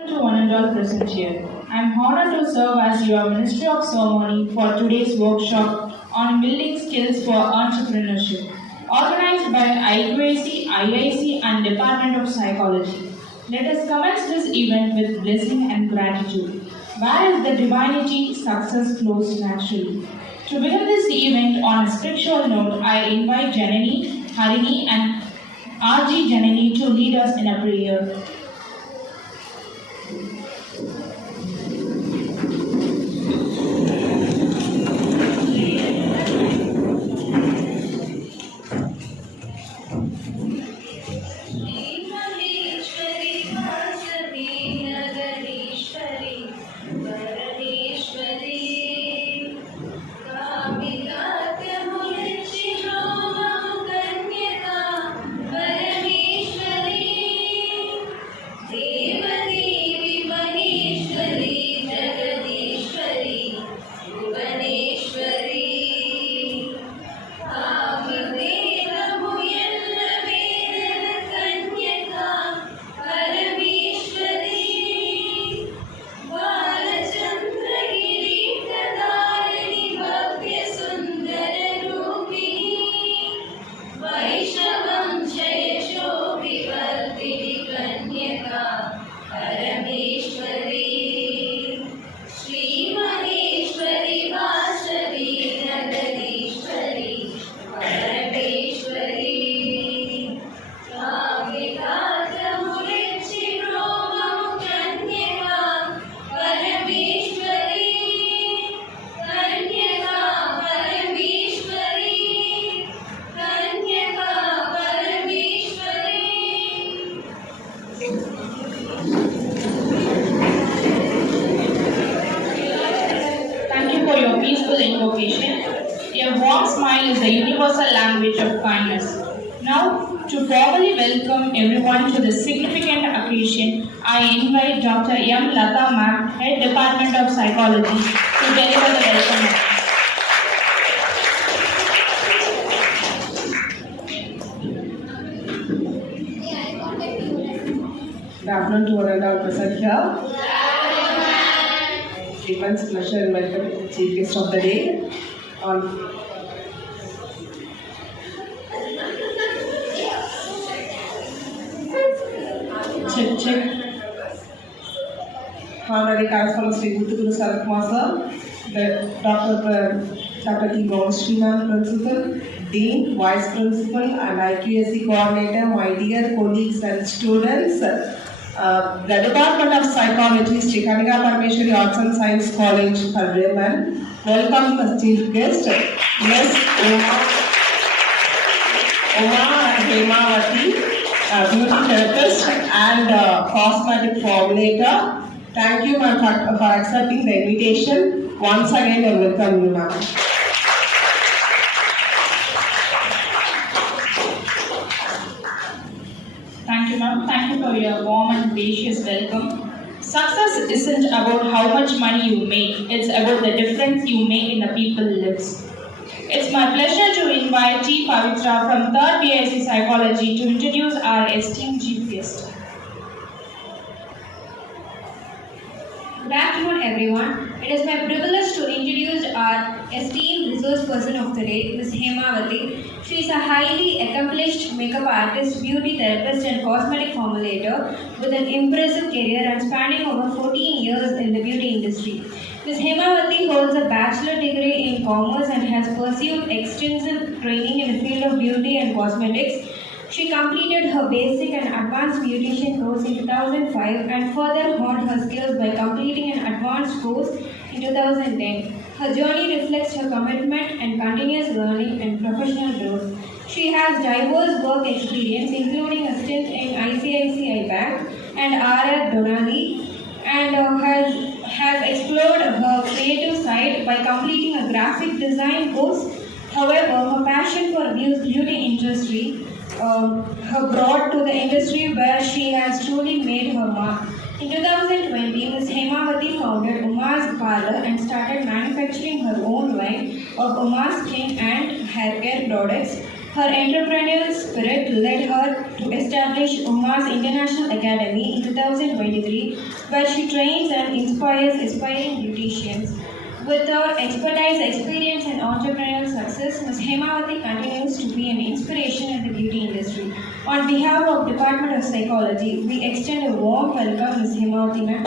To one and all present here. I am honored to serve as your Minister of Ceremony for today's workshop on building skills for entrepreneurship, organized by IIC and Department of Psychology. Let us commence this event with blessing and gratitude. Where is the divinity, success flows naturally. To begin this event on a spiritual note, I invite Janani, Harini and RG Janani to lead us in a prayer. A warm smile is the universal language of kindness. Now, to formally welcome everyone to this significant occasion, I invite Dr. M. Lata Ma'am, Head Department of Psychology, to deliver the welcome. Good afternoon to one and all present here. Immense pleasure and welcome to the chief guest of the day. Check. Honorary correspondent Sri Muthu Sarakumar sir, the Dr. T. Sriman, Principal, Dean, Vice Principal, and IQAC Coordinator, my dear colleagues and students. The Department of Psychology, Sri Kanika Parmeshwari Arts and Science College for Women. Welcome the chief guest, Ms. Uma Hemavati, beauty therapist and cosmetic formulator. Thank you, ma'am, for accepting the invitation. Once again, I welcome you, ma'am. Thank you, ma'am. Thank you for your warm and gracious welcome. Success isn't about how much money you make, it's about the difference you make in the people's lives. It's my pleasure to invite T. Pavitra from 3rd BIC Psychology to introduce our esteemed chief guest. Good afternoon, everyone. It is my privilege to introduce our esteemed resource person of the day, Ms. Hemavati. She is a highly accomplished makeup artist, beauty therapist, and cosmetic formulator with an impressive career and spanning over 14 years in the beauty industry. Ms. Hemavati holds a bachelor degree in commerce and has pursued extensive training in the field of beauty and cosmetics. She completed her basic and advanced beautician course in 2005 and further honed her skills by completing an advanced course in 2010. Her journey reflects her commitment and continuous learning and professional growth. She has diverse work experience, including a stint in ICICI Bank and R.R. Donali, and has explored her creative side by completing a graphic design course. However, her passion for beauty industry her brought to the industry where she has truly made her mark. In 2020, Ms. Hemavati founded Uma's Parlor and started manufacturing her own line of Uma's skin and hair care products. Her entrepreneurial spirit led her to establish Uma's International Academy in 2023, where she trains and inspires aspiring beauticians. With her expertise, experience, and entrepreneurial success, Ms. Hemavati continues to be an inspiration in the beauty industry. On behalf of Department of Psychology, we extend a warm welcome, Ms. Hemavati ma'am.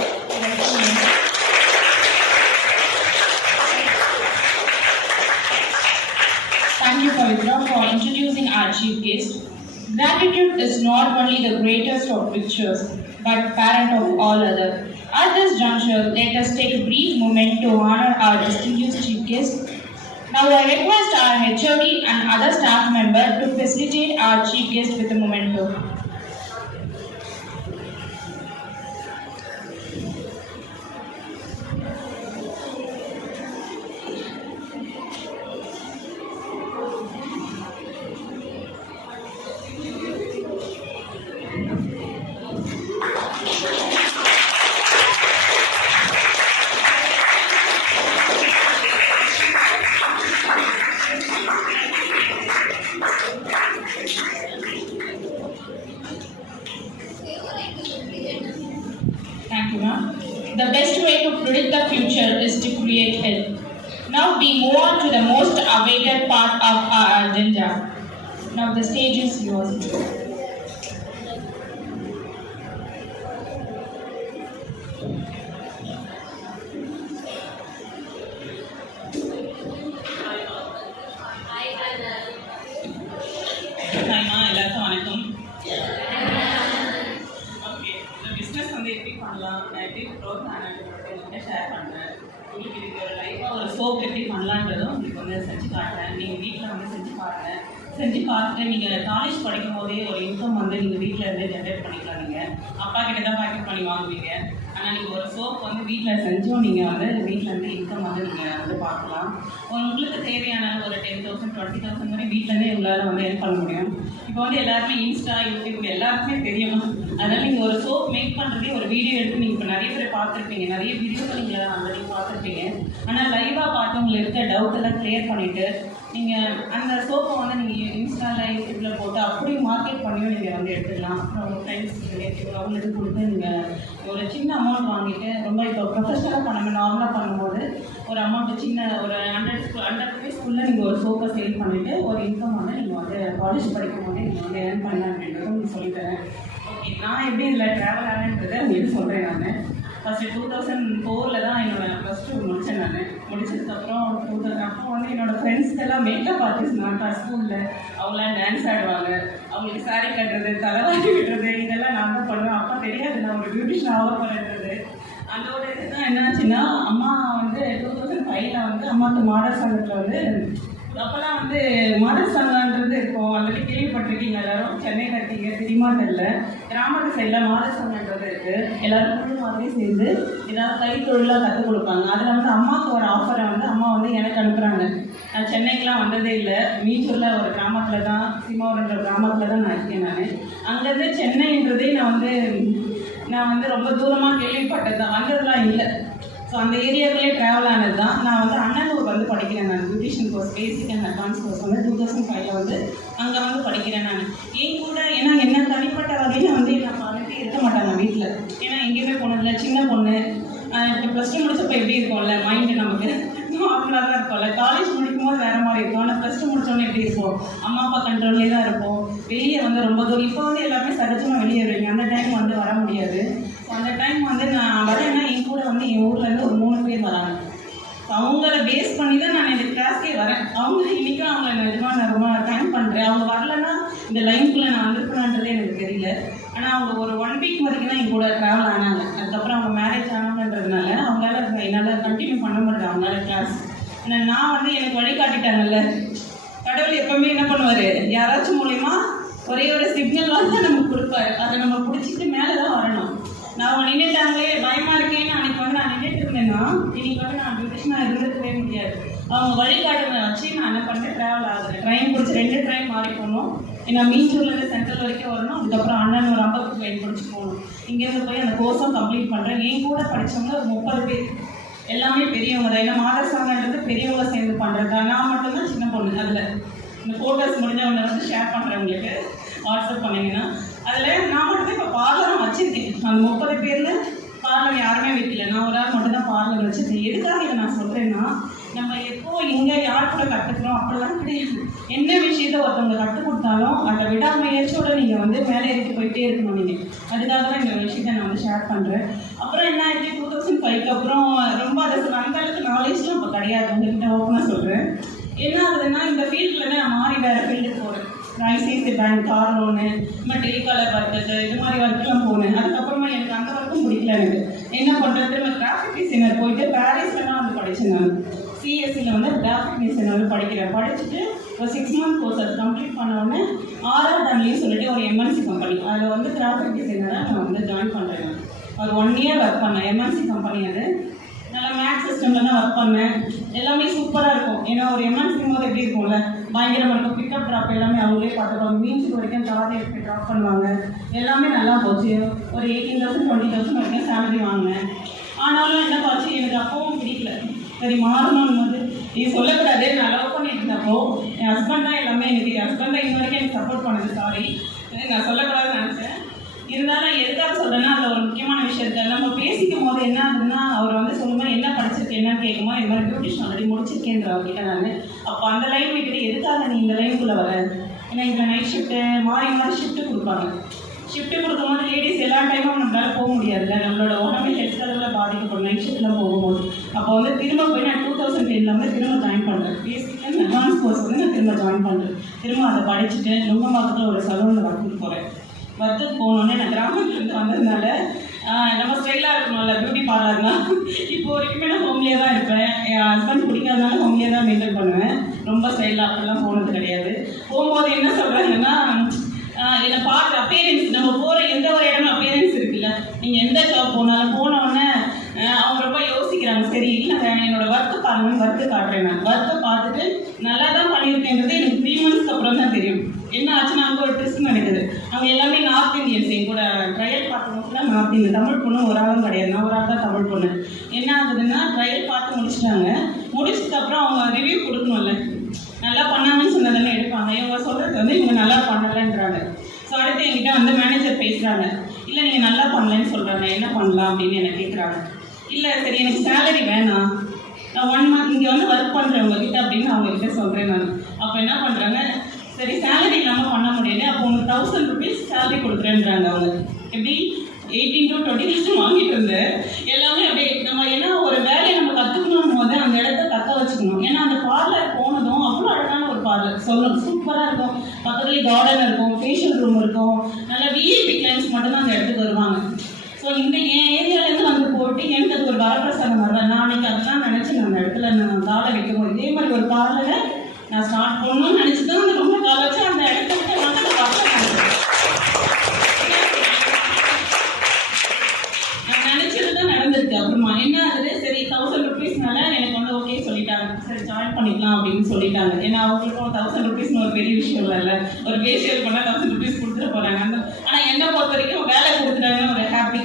Thank you, Pavitra, for introducing our chief guest. Gratitude is not only the greatest of pictures, but parent of all other. At this juncture, let us take a brief moment to honor our distinguished chief guest. Now I request our HOD and other staff member to facilitate our chief guest with a memento. Thank you, ma'am. The best way to predict the future is to create it. Now we move on to the most awaited part of our agenda. Now the stage is yours. எல்லாருக்கும் வணக்கம். Okay, இந்த business வந்து எப்படி பண்ணலாம், நான் எப்படி growth ஆனது share பண்ணுறேன். உங்களுக்கு இதுக்கு ஒரு லைஃபாக ஒரு சோப் எப்படி பண்ணலான்றதும் உங்களுக்கு வந்து செஞ்சு காட்டுறேன். நீங்கள் வீட்டில் வந்து செஞ்சு பாருங்கள். செஞ்சு பார்த்துட்டு நீங்கள் காலேஜ் படிக்கும் போதே ஒரு இன்கம் வந்து நீங்கள் வீட்டில் இருந்தே ஜென்ரேட் பண்ணிக்கலாம். நீங்கள் அப்பா கிட்ட தான் பேக்கெட் பண்ணி வாங்குவீங்க. ஆனால் நீங்கள் ஒரு சோப் வந்து வீட்டில் செஞ்சும் நீங்கள் வந்து வீட்டில் இருந்து இன்கம் வந்து நீங்கள் வந்து பார்க்கலாம். உங்களுக்கு தேவையான ஒரு 10,000 20,000 வரை வீட்டிலேருந்தே உங்களால் வந்து ஏர்ன் பண்ண முடியும். இப்போ வந்து எல்லாருமே இன்ஸ்டா, யூடியூப் எல்லாருக்குமே தெரியும். அதனால் நீங்கள் ஒரு சோப் மேக் பண்ணுறதே ஒரு வீடியோ எடுத்து நீங்கள் இப்போ நிறைய பேர் பார்த்துருப்பீங்க. நிறைய வீடியோக்கள் நீங்கள் ஆல்ரெடி பார்த்துருப்பீங்க. ஆனால் லைவாக பார்த்து உங்களுக்கு இருக்க டவுட் எல்லாம் கிளியர் பண்ணிவிட்டு நீங்கள் அந்த சோப்பை வந்து நீங்கள் இன்ஸ்டாவில் யூடியூப்பில் போட்டு அப்படி மார்க்கெட் பண்ணியும் நீங்கள் வந்து எடுத்துக்கலாம். உங்கள் ஃப்ரெண்ட்ஸ் ரிலேட்டிவ் அவங்களுக்கு கொடுத்து நீங்கள் ஒரு சின்ன அமௌண்ட் வாங்கிட்டு ரொம்ப இப்போ ப்ரொஃபஷனலாக பண்ணுங்கள். நார்மலாக பண்ணும்போது ஒரு அமௌண்ட்டு சின்ன ஒரு 100 rupeesக்குள்ளே நீங்கள் ஒரு சோப்பை சேல் பண்ணிவிட்டு ஒரு இன்கம் வந்து நீங்கள் வந்து காலேஜ் படிக்கும் போதே நீங்கள் வந்து ஏர்ன் பண்ணலாம் அப்படின்றத உங்களுக்கு சொல்லித்தரேன். ஓகே, நான் எப்படி இதில் ட்ராவல் ஆனேன்றதை உங்களுக்கு சொல்கிறேன். நான் ஃபஸ்ட்டு 2004 தான் என்னோடய +2 முடித்தேன். நான் முடிச்சதுக்கப்புறம் அப்போ வந்து என்னோடய ஃப்ரெண்ட்ஸ்க்கெல்லாம் மேக்கப் ஆர்டிஸ்ட் நான் ஸ்கூலில் அவங்களாம் டான்ஸ் ஆடுவாங்க. அவங்களுக்கு சாரீ கட்டுறது, தலைவாரி விட்டுறது இதெல்லாம் நான் தான் பண்ணுவேன். அப்போ தெரியாது நான் ஒரு பியூட்டிஷன் ஆக போகிறது. அதோட இதுதான் என்னாச்சுன்னா, அம்மா வந்து 2005 வந்து அம்மாவுக்கு மாடல் சங்கத்தில் வந்து அப்போல்லாம் வந்து மாடல் சங்கன்றது இருக்கும். ஆல்ரெடி கேள்விப்பட்டிருக்கீங்க எல்லாரும். சென்னையில் இருக்கீங்க தெரியுமா தெரியல. கிராமத்து சைடில் மாடல் சங்கன்றது இருக்குது. எல்லோரும் குழு மாதிரி சேர்ந்து ஏதாவது கைத்தொழிலாக கற்றுக் கொடுப்பாங்க. அதில் வந்து அம்மாவுக்கு ஒரு ஆஃபரை வந்து அம்மா வந்து எனக்கு அனுப்புகிறாங்க. நான் சென்னைக்கெலாம் வந்ததே இல்லை. மீச்சூரில் ஒரு கிராமத்தில் தான், சிமாவூர்ன்ற கிராமத்தில் தான் நான் இருக்கேன். நான் அங்கேருந்து சென்னைன்றதே நான் வந்து ரொம்ப தூரமாக கேள்விப்பட்டது தான், வந்ததெல்லாம் இல்லை. ஸோ அந்த ஏரியாவுக்குள்ளே ட்ராவல் ஆனது தான். நான் வந்து அண்ணனூர் வந்து படிக்கிறேன். நான் beautician course basic and advance course வந்து 2005 வந்து அங்கே வந்து படிக்கிறேன். நான் ஏன் கூட ஏன்னா என்ன தனிப்பட்ட வகையில் வந்து நான் பண்ணிட்டு இருக்க மாட்டாங்க வீட்டில். ஏன்னா எங்கேயுமே போனதில்லை, சின்ன பொண்ணு. இப்போ +2 முடிச்சப்போ எப்படி இருக்கும்ல மைண்டு நமக்கு நார்மலாக தான் இருக்கும்ல. காலேஜ் முடிக்கும் போது வேறு மாதிரி இருக்கும். ஆனால் +2 முடித்தோன்னே எப்படி இருக்கும், அம்மா அப்பா கண்ட்ரோல்லே தான் இருக்கும். வெளியே வந்து ரொம்ப தூரம். இப்போ வந்து எல்லாமே சகஜமாக வெளியே வருவீங்க. அந்த டைம் வந்து வர முடியாது. ஸோ அந்த டைம் வந்து நான் வரேன்னா என் கூட வந்து என் ஊர்லேருந்து ஒரு 3 பேர் வராங்க. ஸோ அவங்கள பேஸ் பண்ணி தான் நான் இந்த கிளாஸ்க்கே வரேன். அவங்க இன்றைக்கும் அவங்கள நிஜமாக நான் ரொம்ப தேங்க் பண்ணுறேன். அவங்க வரலன்னா இந்த லைனுக்குள்ளே நான் வந்திருக்கணுன்றதே எனக்கு தெரியல. ஆனால் அவங்க ஒரு 1 வீக் வரைக்கும் தான் என் கூட ட்ராவல் ஆனாங்க. அதுக்கப்புறம் அவங்க மேரேஜ் ஆனாங்கன்றதுனால அவங்களால என்னால் கண்டினியூ பண்ண முடியல அவங்களால கிளாஸ். ஏன்னா நான் வந்து எனக்கு வழிகாட்டிட்டாங்கல்ல. கடவுள் எப்போவுமே என்ன பண்ணுவார், யாராச்சும் மூலிமா ஒரே ஒரு சிக்னல் வந்து நமக்கு கொடுப்பாரு. அதை நம்ம பிடிச்சிட்டு மேலே தான் வரணும். நான் அவங்க நின்றுட்டாங்களே பயமாக இருக்கேன்னு அன்றைக்கி வந்து நான் நின்றுட்டு இருந்தேன்னா இன்னைக்கு வந்து நான் பியூட்டிஷனாக இருந்துக்கவே முடியாது. அவங்க வழிகாட்டுறதை வச்சு நான் என்ன பண்ணுறேன், ட்ராவல் ஆகுறேன். ட்ரெயின் பிடிச்சி 2 ட்ரெயின் மாறி போகணும். ஏன்னா மீச்சூர்லேருந்து சென்ட்ரல் வரைக்கும் வரணும். அதுக்கப்புறம் அண்ணன் ஒரு 50 ட்ரெயின் பிடிச்சி போகணும். இங்கேருந்து போய் அந்த கோர்ஸும் கம்ப்ளீட் பண்ணுறேன். என் கூட படித்தவங்க ஒரு 30 பேர், எல்லாமே பெரியவங்க தான். ஏன்னா மாடல் சங்கன்றது பெரியவங்க சேர்ந்து பண்ணுறது தான். நான் மட்டும்தான் சின்ன பொண்ணு. அதில் இந்த ஃபோட்டோஸ் முடிஞ்சவங்களை வந்து ஷேர் பண்ணுறேன் உங்களுக்கு. வாட்ஸ்அப் பண்ணிங்கன்னா அதில் நான் மட்டும் தான் இப்போ பார்லரும் வச்சுருக்கேன். அந்த 30 பேரில் பார்லர் யாருமே வைக்கல, நான் ஒரு ஆள் மட்டும் தான் பார்லர் வச்சுருக்கேன். எதுக்காக இதை நான் சொல்கிறேன்னா, நம்ம எப்போ எங்கே யார் கூட கற்றுக்குறோம் அப்படிலாம் கிடையாது. என்ன விஷயத்த ஒருத்தவங்க கற்றுக் கொடுத்தாலும் அதை விடாமுயற்சியோட நீங்கள் வந்து மேலே ஏறிட்டு போயிட்டே இருக்கணும். நீங்கள் அதுக்காக தான் இந்த விஷயத்தை நான் வந்து ஷேர் பண்ணுறேன். அப்புறம் என்ன ஆச்சு, 2005 அப்புறம் ரொம்ப அதை அந்த அளவுக்கு நாலேஜ்லாம் இப்போ கிடையாது. உங்கள்கிட்ட ஓப்பனாக சொல்கிறேன். என்ன ஆகுதுன்னா, இந்த ஃபீல்டில் தான் நான் மாறி வேறு ஃபீல்டுக்கு போகிறேன். ஐசிஐசி பேங்க், கார் லோனு, இந்த மாதிரி டெலிகாலர் ஒர்க்கு, இது மாதிரி ஒர்க்கெலாம் போனேன். அதுக்கப்புறமா எனக்கு அந்த ஒர்க்கும் பிடிக்கல. எனக்கு என்ன பண்ணுறது, திரும்ப கிராஃபிக் டிசைனர் போயிட்டு பாரிஸ்லாம் வந்து படித்தேன். நான் சிஎஸ்சியில் வந்து கிராஃபிக் டிசைனர் படிக்கிறேன். படிச்சுட்டு ஒரு 6 month கோர்ஸ் அது கம்ப்ளீட் பண்ண உடனே ஆர்ஆர்டன்லின்னு சொல்லிட்டு ஒரு எம்என்சி கம்பெனி, அதில் வந்து கிராஃபிக் டிசைனராக நான் வந்து ஜாயின் பண்ணுறேன். ஒரு 1 year ஒர்க் பண்ணேன். எம்என்சி கம்பெனி அது. நல்லா மேக்ஸ் சிஸ்டமில் தான் ஒர்க் பண்ணேன். எல்லாமே சூப்பராக இருக்கும். ஏன்னா ஒரு எம்என்சிக்கும் போது எப்படி இருக்கும்ல, பயங்கரமாக இருக்கும். பிக்கப் ட்ராப் எல்லாமே அவங்களே பார்த்துருவாங்க. மீன்ஸுக்கு வரைக்கும் காரை எடுத்து ட்ராப் பண்ணுவாங்க. எல்லாமே நல்லா போச்சு. ஒரு 18,000 20,000 வரைக்கும் சேலரி வாங்கினேன். ஆனாலும் என்ன பார்த்து எனக்கு அப்பவும் பிடிக்கல. சரி மாறணும்னு போது நீ சொல்லக்கூடாது. நான் லவ் பண்ணிட்டு இருந்தப்போ என் ஹஸ்பண்ட் தான் எல்லாமே. எனக்கு என் ஹஸ்பண்ட் தான் இன்ன வரைக்கும் எனக்கு சப்போர்ட் பண்ணுது. சாரி, நான் சொல்லக்கூடாதுன்னு நினச்சேன். இருந்தாலும் எதுக்காக சொல்கிறேன்னா, அதில் ஒரு முக்கியமான விஷயம் இருக்குது. நம்ம பேசிக்கும் போது என்ன ஆகுதுன்னா, அவர் வந்து சொல்லும்போது என்ன படிச்சிருக்கேன் என்னன்னு கேட்கும்போது, இது மாதிரி பியூட்டிஷன் ஆல்ரெடி முடிச்சிருக்கேன்ற அவர்கிட்ட நான். அப்போ அந்த லைன் விட்டுட்டு எதுக்காக நீ இந்த லைனுக்குள்ளே வர, ஏன்னா இதில் நைட் ஷிஃப்ட்டு மாறி மாறி ஷிஃப்ட்டு கொடுப்பாங்க. ஷிஃப்ட்டு கொடுக்கும்போது லேடிஸ் எல்லா டைமும் நம்மளால போக முடியாதுல்ல, நம்மளோட உடம்பு ஹெல்த் அளவில் பாதிக்கப்படும் நைட் ஷிஃப்ட்லாம் போகும்போது. அப்போ வந்து திரும்ப போய் நான் 2010 வந்து திரும்ப ஜாயின் பண்ணுறேன். பேசிக் அண்ட் அட்வான்ஸ் கோர்ஸ் வந்து நான் திரும்ப ஜாயின் பண்ணுறேன். திரும்ப அதை படிச்சுட்டு நுங்கம்பாக்கத்தில் ஒரு சலூனில் ஒர்க்குக்கு போகிறேன். ஒர்க்குக்கு போகணுன்னே நான் கிராமத்துலேருந்து வந்ததுனால நம்ம ஸ்டைலாக இருக்கணும்ல, பியூட்டி பார்லர்னா. இப்போ வரைக்குமே நான் ஹோம்லியாக தான் இருப்பேன். என் ஹஸ்பண்ட் பிடிக்காதனால ஹோம்லியாக தான் மெயின்டைன் பண்ணுவேன். ரொம்ப ஸ்டைலாக அப்படிலாம் போனது கிடையாது. போகும்போது என்ன சொல்கிறாங்கன்னா, என்னை பார்த்து அப்பேரன்ஸ், நம்ம போகிற எந்த ஒரு இடமும் அப்பேரன்ஸ் இருக்குல்ல. நீங்கள் எந்த ஜாப் போனாலும் போனோடனே அவங்க ரொம்ப யோசிக்கிறாங்க. சரி இல்லைங்க, என்னோட ஒர்க்கு பாருங்கன்னு ஒர்க்கு காட்டுறேன். நான் ஒர்க்கை பார்த்துட்டு நல்லா தான் பண்ணியிருக்கேன்றது எனக்கு 3 months அப்புறம் தான் தெரியும். என்ன ஆச்சுன்னா, அங்கே ஒரு ட்ரெஸ் நடக்குது. அவங்க எல்லாமே நார்த் இந்தியன்ஸ். என் கூட ட்ரையல் பார்க்கணும்னா நார்த் இந்தியன். தமிழ் பொண்ணு ஒரு ஆளும் கிடையாது, நான் ஒரு ஆள் தான் தமிழ் பொண்ணு. என்ன ஆகுதுன்னா, ட்ரையல் பார்த்து முடிச்சிட்டாங்க. முடிச்சதுக்கப்புறம் அவங்க ரிவ்யூ கொடுக்கணும்ல, நல்லா பண்ணாங்கன்னு சொன்னதானே எடுப்பாங்க. இவங்க சொல்கிறது வந்து இவங்க நல்லா பண்ணலைன்றாங்க. ஸோ அடுத்து என்கிட்ட வந்து மேனேஜர் பேசுகிறாங்க. இல்லை நீங்கள் நல்லா பண்ணலன்னு சொல்கிறாங்க, என்ன பண்ணலாம் அப்படின்னு என்னை கேட்குறாங்க. இல்லை சரி எனக்கு சேலரி வேணாம், நான் 1 month இங்கே வந்து ஒர்க் பண்ணுறவங்க கிட்ட அப்படின்னு அவங்ககிட்ட சொல்கிறேன் நான். அப்போ என்ன பண்ணுறாங்க, சரி சேலரி இல்லாமல் பண்ண முடியாது, அப்போ உங்களுக்கு 1000 rupees சேலரி கொடுக்குறேன்றாங்க. அவங்க எப்படி 18 to 20,000 வாங்கிட்டு இருந்தேன். எல்லாமே அப்படியே நம்ம ஏன்னா ஒரு வேலையை நம்ம கற்றுக்கணும் போது அந்த இடத்த தக்க வச்சுக்கணும். ஏன்னா அந்த பார்லர் போனதும் அவ்வளோ அழகான ஒரு பார்லர் சொல்லணும், சூப்பராக இருக்கும். பக்கத்துலேயே கார்டன் இருக்கும், ஃபேஷியல் ரூம் இருக்கும். நல்லா விஐபி கிளைண்ட்ஸ் மட்டும்தான் அந்த இடத்துக்கு வருவாங்க. ஸோ இந்த என் ஏரியாவிலேருந்து வந்து போட்டு எனக்கு அது ஒரு வரப்பிரசாதம் வரல. நான் அன்றைக்கி அதெல்லாம் நினச்சி நான் அந்த இடத்துல நான் காலை வைக்கும்போது இதே மாதிரி ஒரு பார்லரை நான் ஸ்டார்ட் பண்ணணும்னு நினச்சி தான் அந்த ரொம்ப காலை வச்சு அந்த இடத்த விட்டு வந்து நான் நினச்சது தான் நடந்திருக்கு. அப்புறமா என்ன ஆகுது, சரி 1000 rupeesனால எனக்கு வந்து ஓகே சொல்லிட்டாங்க. சரி ஜாயின் பண்ணிக்கலாம் அப்படின்னு சொல்லிட்டாங்க. ஏன்னா அவங்களுக்கும் 1000 rupeesனு ஒரு பெரிய விஷயம் இல்லைல்ல. ஒரு ஃபேஷியல் பண்ணால் 1000 rupees கொடுத்துட்டு போகிறாங்க. அந்த ஆனால் என்னை பொறுத்த வரைக்கும் வேலை கொடுத்துட்டாங்கன்னு ஒரு ஹாப்பி.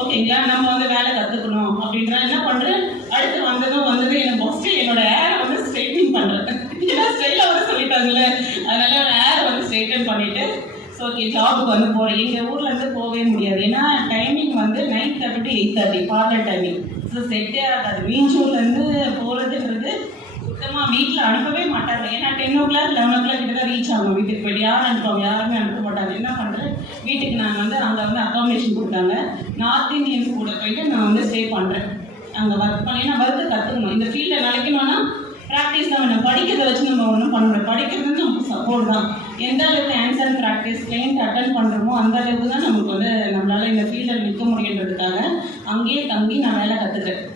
ஓகேங்களா, நம்ம வந்து வேலை கற்றுக்கணும் அப்படின்ற என்ன பண்ணுறேன். அடுத்து வந்ததும் எனக்கு ஃபஸ்ட்டு என்னோட ஹேரை வந்து ஸ்ட்ரைட்னிங் பண்ணுறேன். ஏன்னா ஸ்டைலாக வந்து சொல்லிட்டாங்கல்ல, அதனால என்னோட ஹேரை வந்து ஸ்ட்ரைட்டன் பண்ணிவிட்டு ஸோ ஓகே ஜாபுக்கு வந்து போகிறேன். எங்கள் ஊர்லேருந்து போகவே முடியாது. ஏன்னா டைமிங் வந்து 9:30 to 8:30 பார்லர் டைமிங். ஸோ செட்டே ஆகாது. மீன்சூர்லேருந்து போகிறதுன்றது சுத்தமாக வீட்டில் அனுப்பவே மாட்டாங்க. ஏன்னா 10 o'clock 11 o'clock கிட்ட தான் ரீச் ஆகும் வீட்டுக்கு. போய்ட்டு யாரும் அனுப்புவாங்க, யாருமே அனுப்ப மாட்டாங்க. என்ன பண்ணுறேன், வீட்டுக்கு நான் வந்து அங்கே வந்து அக்காமடேஷன் கொடுத்தாங்க. நார்த் இந்தியன்ஸ் கூட போயிட்டு நான் வந்து ஸ்டே பண்ணுறேன். அங்கே ஒர்க் பண்ணி நான் ஒர்க்கு கற்றுக்கணும். இந்த ஃபீல்டில் நினைக்கணும்னா ப்ராக்டிஸ் தான் வேணும். படிக்கிறத வச்சு நம்ம ஒன்றும் பண்ண முடியாது. படிக்கிறது நமக்கு சப்போர்ட் தான். எந்த அளவுக்கு ஆன்சர் ப்ராக்டிஸ் கிளைண்ட் அட்டன் பண்ணுறோமோ அந்த அளவுக்கு தான் நமக்கு வந்து நம்மளால் இந்த ஃபீல்டில் நிற்க முடியுன்றதுக்காக அங்கேயே தங்கி நான் வேலை கற்றுக்கிறேன்.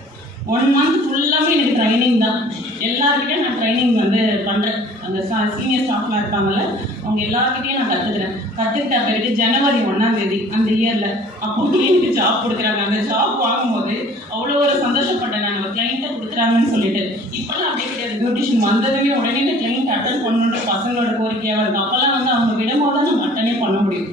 1 month ஃபுல்லாகவே எனக்கு ட்ரைனிங் தான். எல்லாருக்கிட்டையும் நான் ட்ரைனிங் வந்து பண்ணுறேன். அந்த சீனியர் ஸ்டாஃப்லாம் இருப்பாங்கள்ல, அவங்க எல்லாருக்கிட்டையும் நான் கற்றுக்கிட்ட பிறகு January 1 அந்த இயரில் அப்போ எனக்கு ஜாப் கொடுக்குறாங்க. அந்த ஜாப் வாங்கும்போது அவ்வளோ ஒரு சந்தோஷப்பட்டேன். நான் ஒரு கிளைண்ட்டை கொடுக்குறாங்கன்னு சொல்லிட்டு. இப்போல்லாம் அப்படி கிடையாது. பியூட்டிஷியன் வந்ததுமே உடனே இந்த கிளைண்ட் அட்டன் பண்ணணுன்ற பசங்களோட கோரிக்கையாக இருக்கும். அப்போல்லாம் வந்து அவங்க விடும்போது தான் நம்ம அட்டனே பண்ண முடியும்.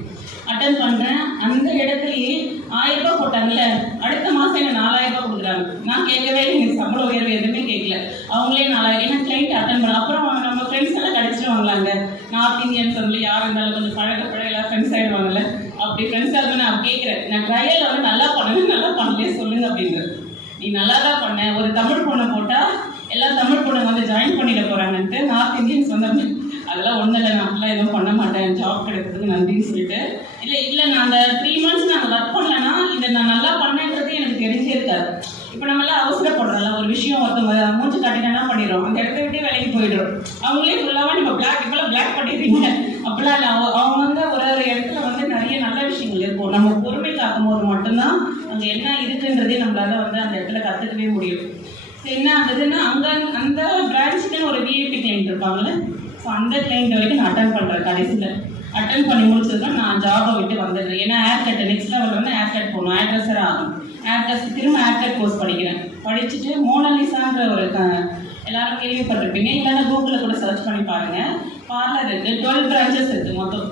அட்டன் பண்ணுறேன். அந்த இடத்துலையே 1000 ரூபாய் போட்டாங்கல்ல, அடுத்த மாதம் எனக்கு 4000 ரூபாய் கொடுக்குறாங்க. நான் கேட்கவே இல்லை, எனக்கு சம்பள உயர்வு எதுவுமே கேட்கல. அவங்களே 4000 ஏன்னா கிளைண்ட் அட்டன் பண்ண அப்புறம் நம்ம ஃப்ரெண்ட்ஸ் எல்லாம் கிடச்சிட்டு வாங்கலாங்க. நார்த் இந்தியன்ஸ் வந்து யார் இருந்தாலும் கொஞ்சம் பழக அப்படி ஃப்ரெண்ட்ஸாக நான் கேட்குறேன், நான் ட்ரையல் வந்து நல்லா பண்ணலே சொல்லுங்க அப்படின்ற. நீ நல்லா தான் பண்ண, ஒரு தமிழ் பொண்ணை போட்டால் எல்லா தமிழ் பொண்ணு வந்து ஜாயின் பண்ணிட போகிறாங்கன்ட்டு நார்த் இந்தியன்ஸ் வந்து அதெல்லாம் ஒன்றும் இல்லை, நான் அப்படிலாம் எதுவும் பண்ண மாட்டேன், ஜாப் கிடைக்கிறதுக்கு நன்றின்னு சொல்லிட்டு. இல்லை நான் அந்த 3 months நாங்கள் ஒர்க் பண்ணலன்னா இதை நான் நல்லா பண்ணேன்றது எனக்கு தெரிஞ்சே இருக்காது. இப்போ நம்மளாம் அவசரப்படுறோம்ல, ஒரு விஷயம் ஒருத்தவங்க மூஞ்சி காட்டினா பண்ணிடுறோம், அந்த இடத்த விட்டு வேலைக்கு போயிடுறோம். அவங்களே ஃபுல்லாக நம்ம இப்போலாம் பிளாக் பண்ணிடுறீங்க அப்படிலாம் இல்லை. அவங்க வந்து ஒரு இடத்துல வந்து நிறைய நல்ல விஷயங்கள் இருக்கும். நம்ம பொறுமை காக்கும் போது மட்டும்தான் அங்கே என்ன இருக்குன்றதே நம்மளால வந்து அந்த இடத்துல கற்றுக்கவே முடியும். ஸோ என்ன ஆகுதுன்னா அந்த பிரான்ச்சுக்குன்னு ஒரு விஐபி கிளைண்ட் இருப்பாங்கல்ல, ஸோ அந்த கிளைண்ட் வரைக்கும் நான் அட்டன் பண்ணுறேன். கடைசியில் அட்டன் பண்ணி முடிச்சதுதான் நான் ஜாபை விட்டு வந்துடுறேன். ஏன்னா ஹேர் கட் நெக்ஸ்ட் லெவல் வந்து ஹேர் கட் போகணும், ஹேர் ட்ரெஸ்ஸர் ஆகும். ஹேர் ட்ரெஸ் திரும்ப ஹேர் கட் கோர்ஸ் படிக்கிறேன். படிச்சுட்டு மோனாலிசான்ற ஒரு எல்லாரும் கேள்விப்பட்டிருப்பீங்க, இல்லைன்னா கூகுளில் கூட சர்ச் பண்ணி பாருங்கள். பார்லர் இருக்குது, 12 பிரான்ச்சஸ் இருக்குது. மொத்தம்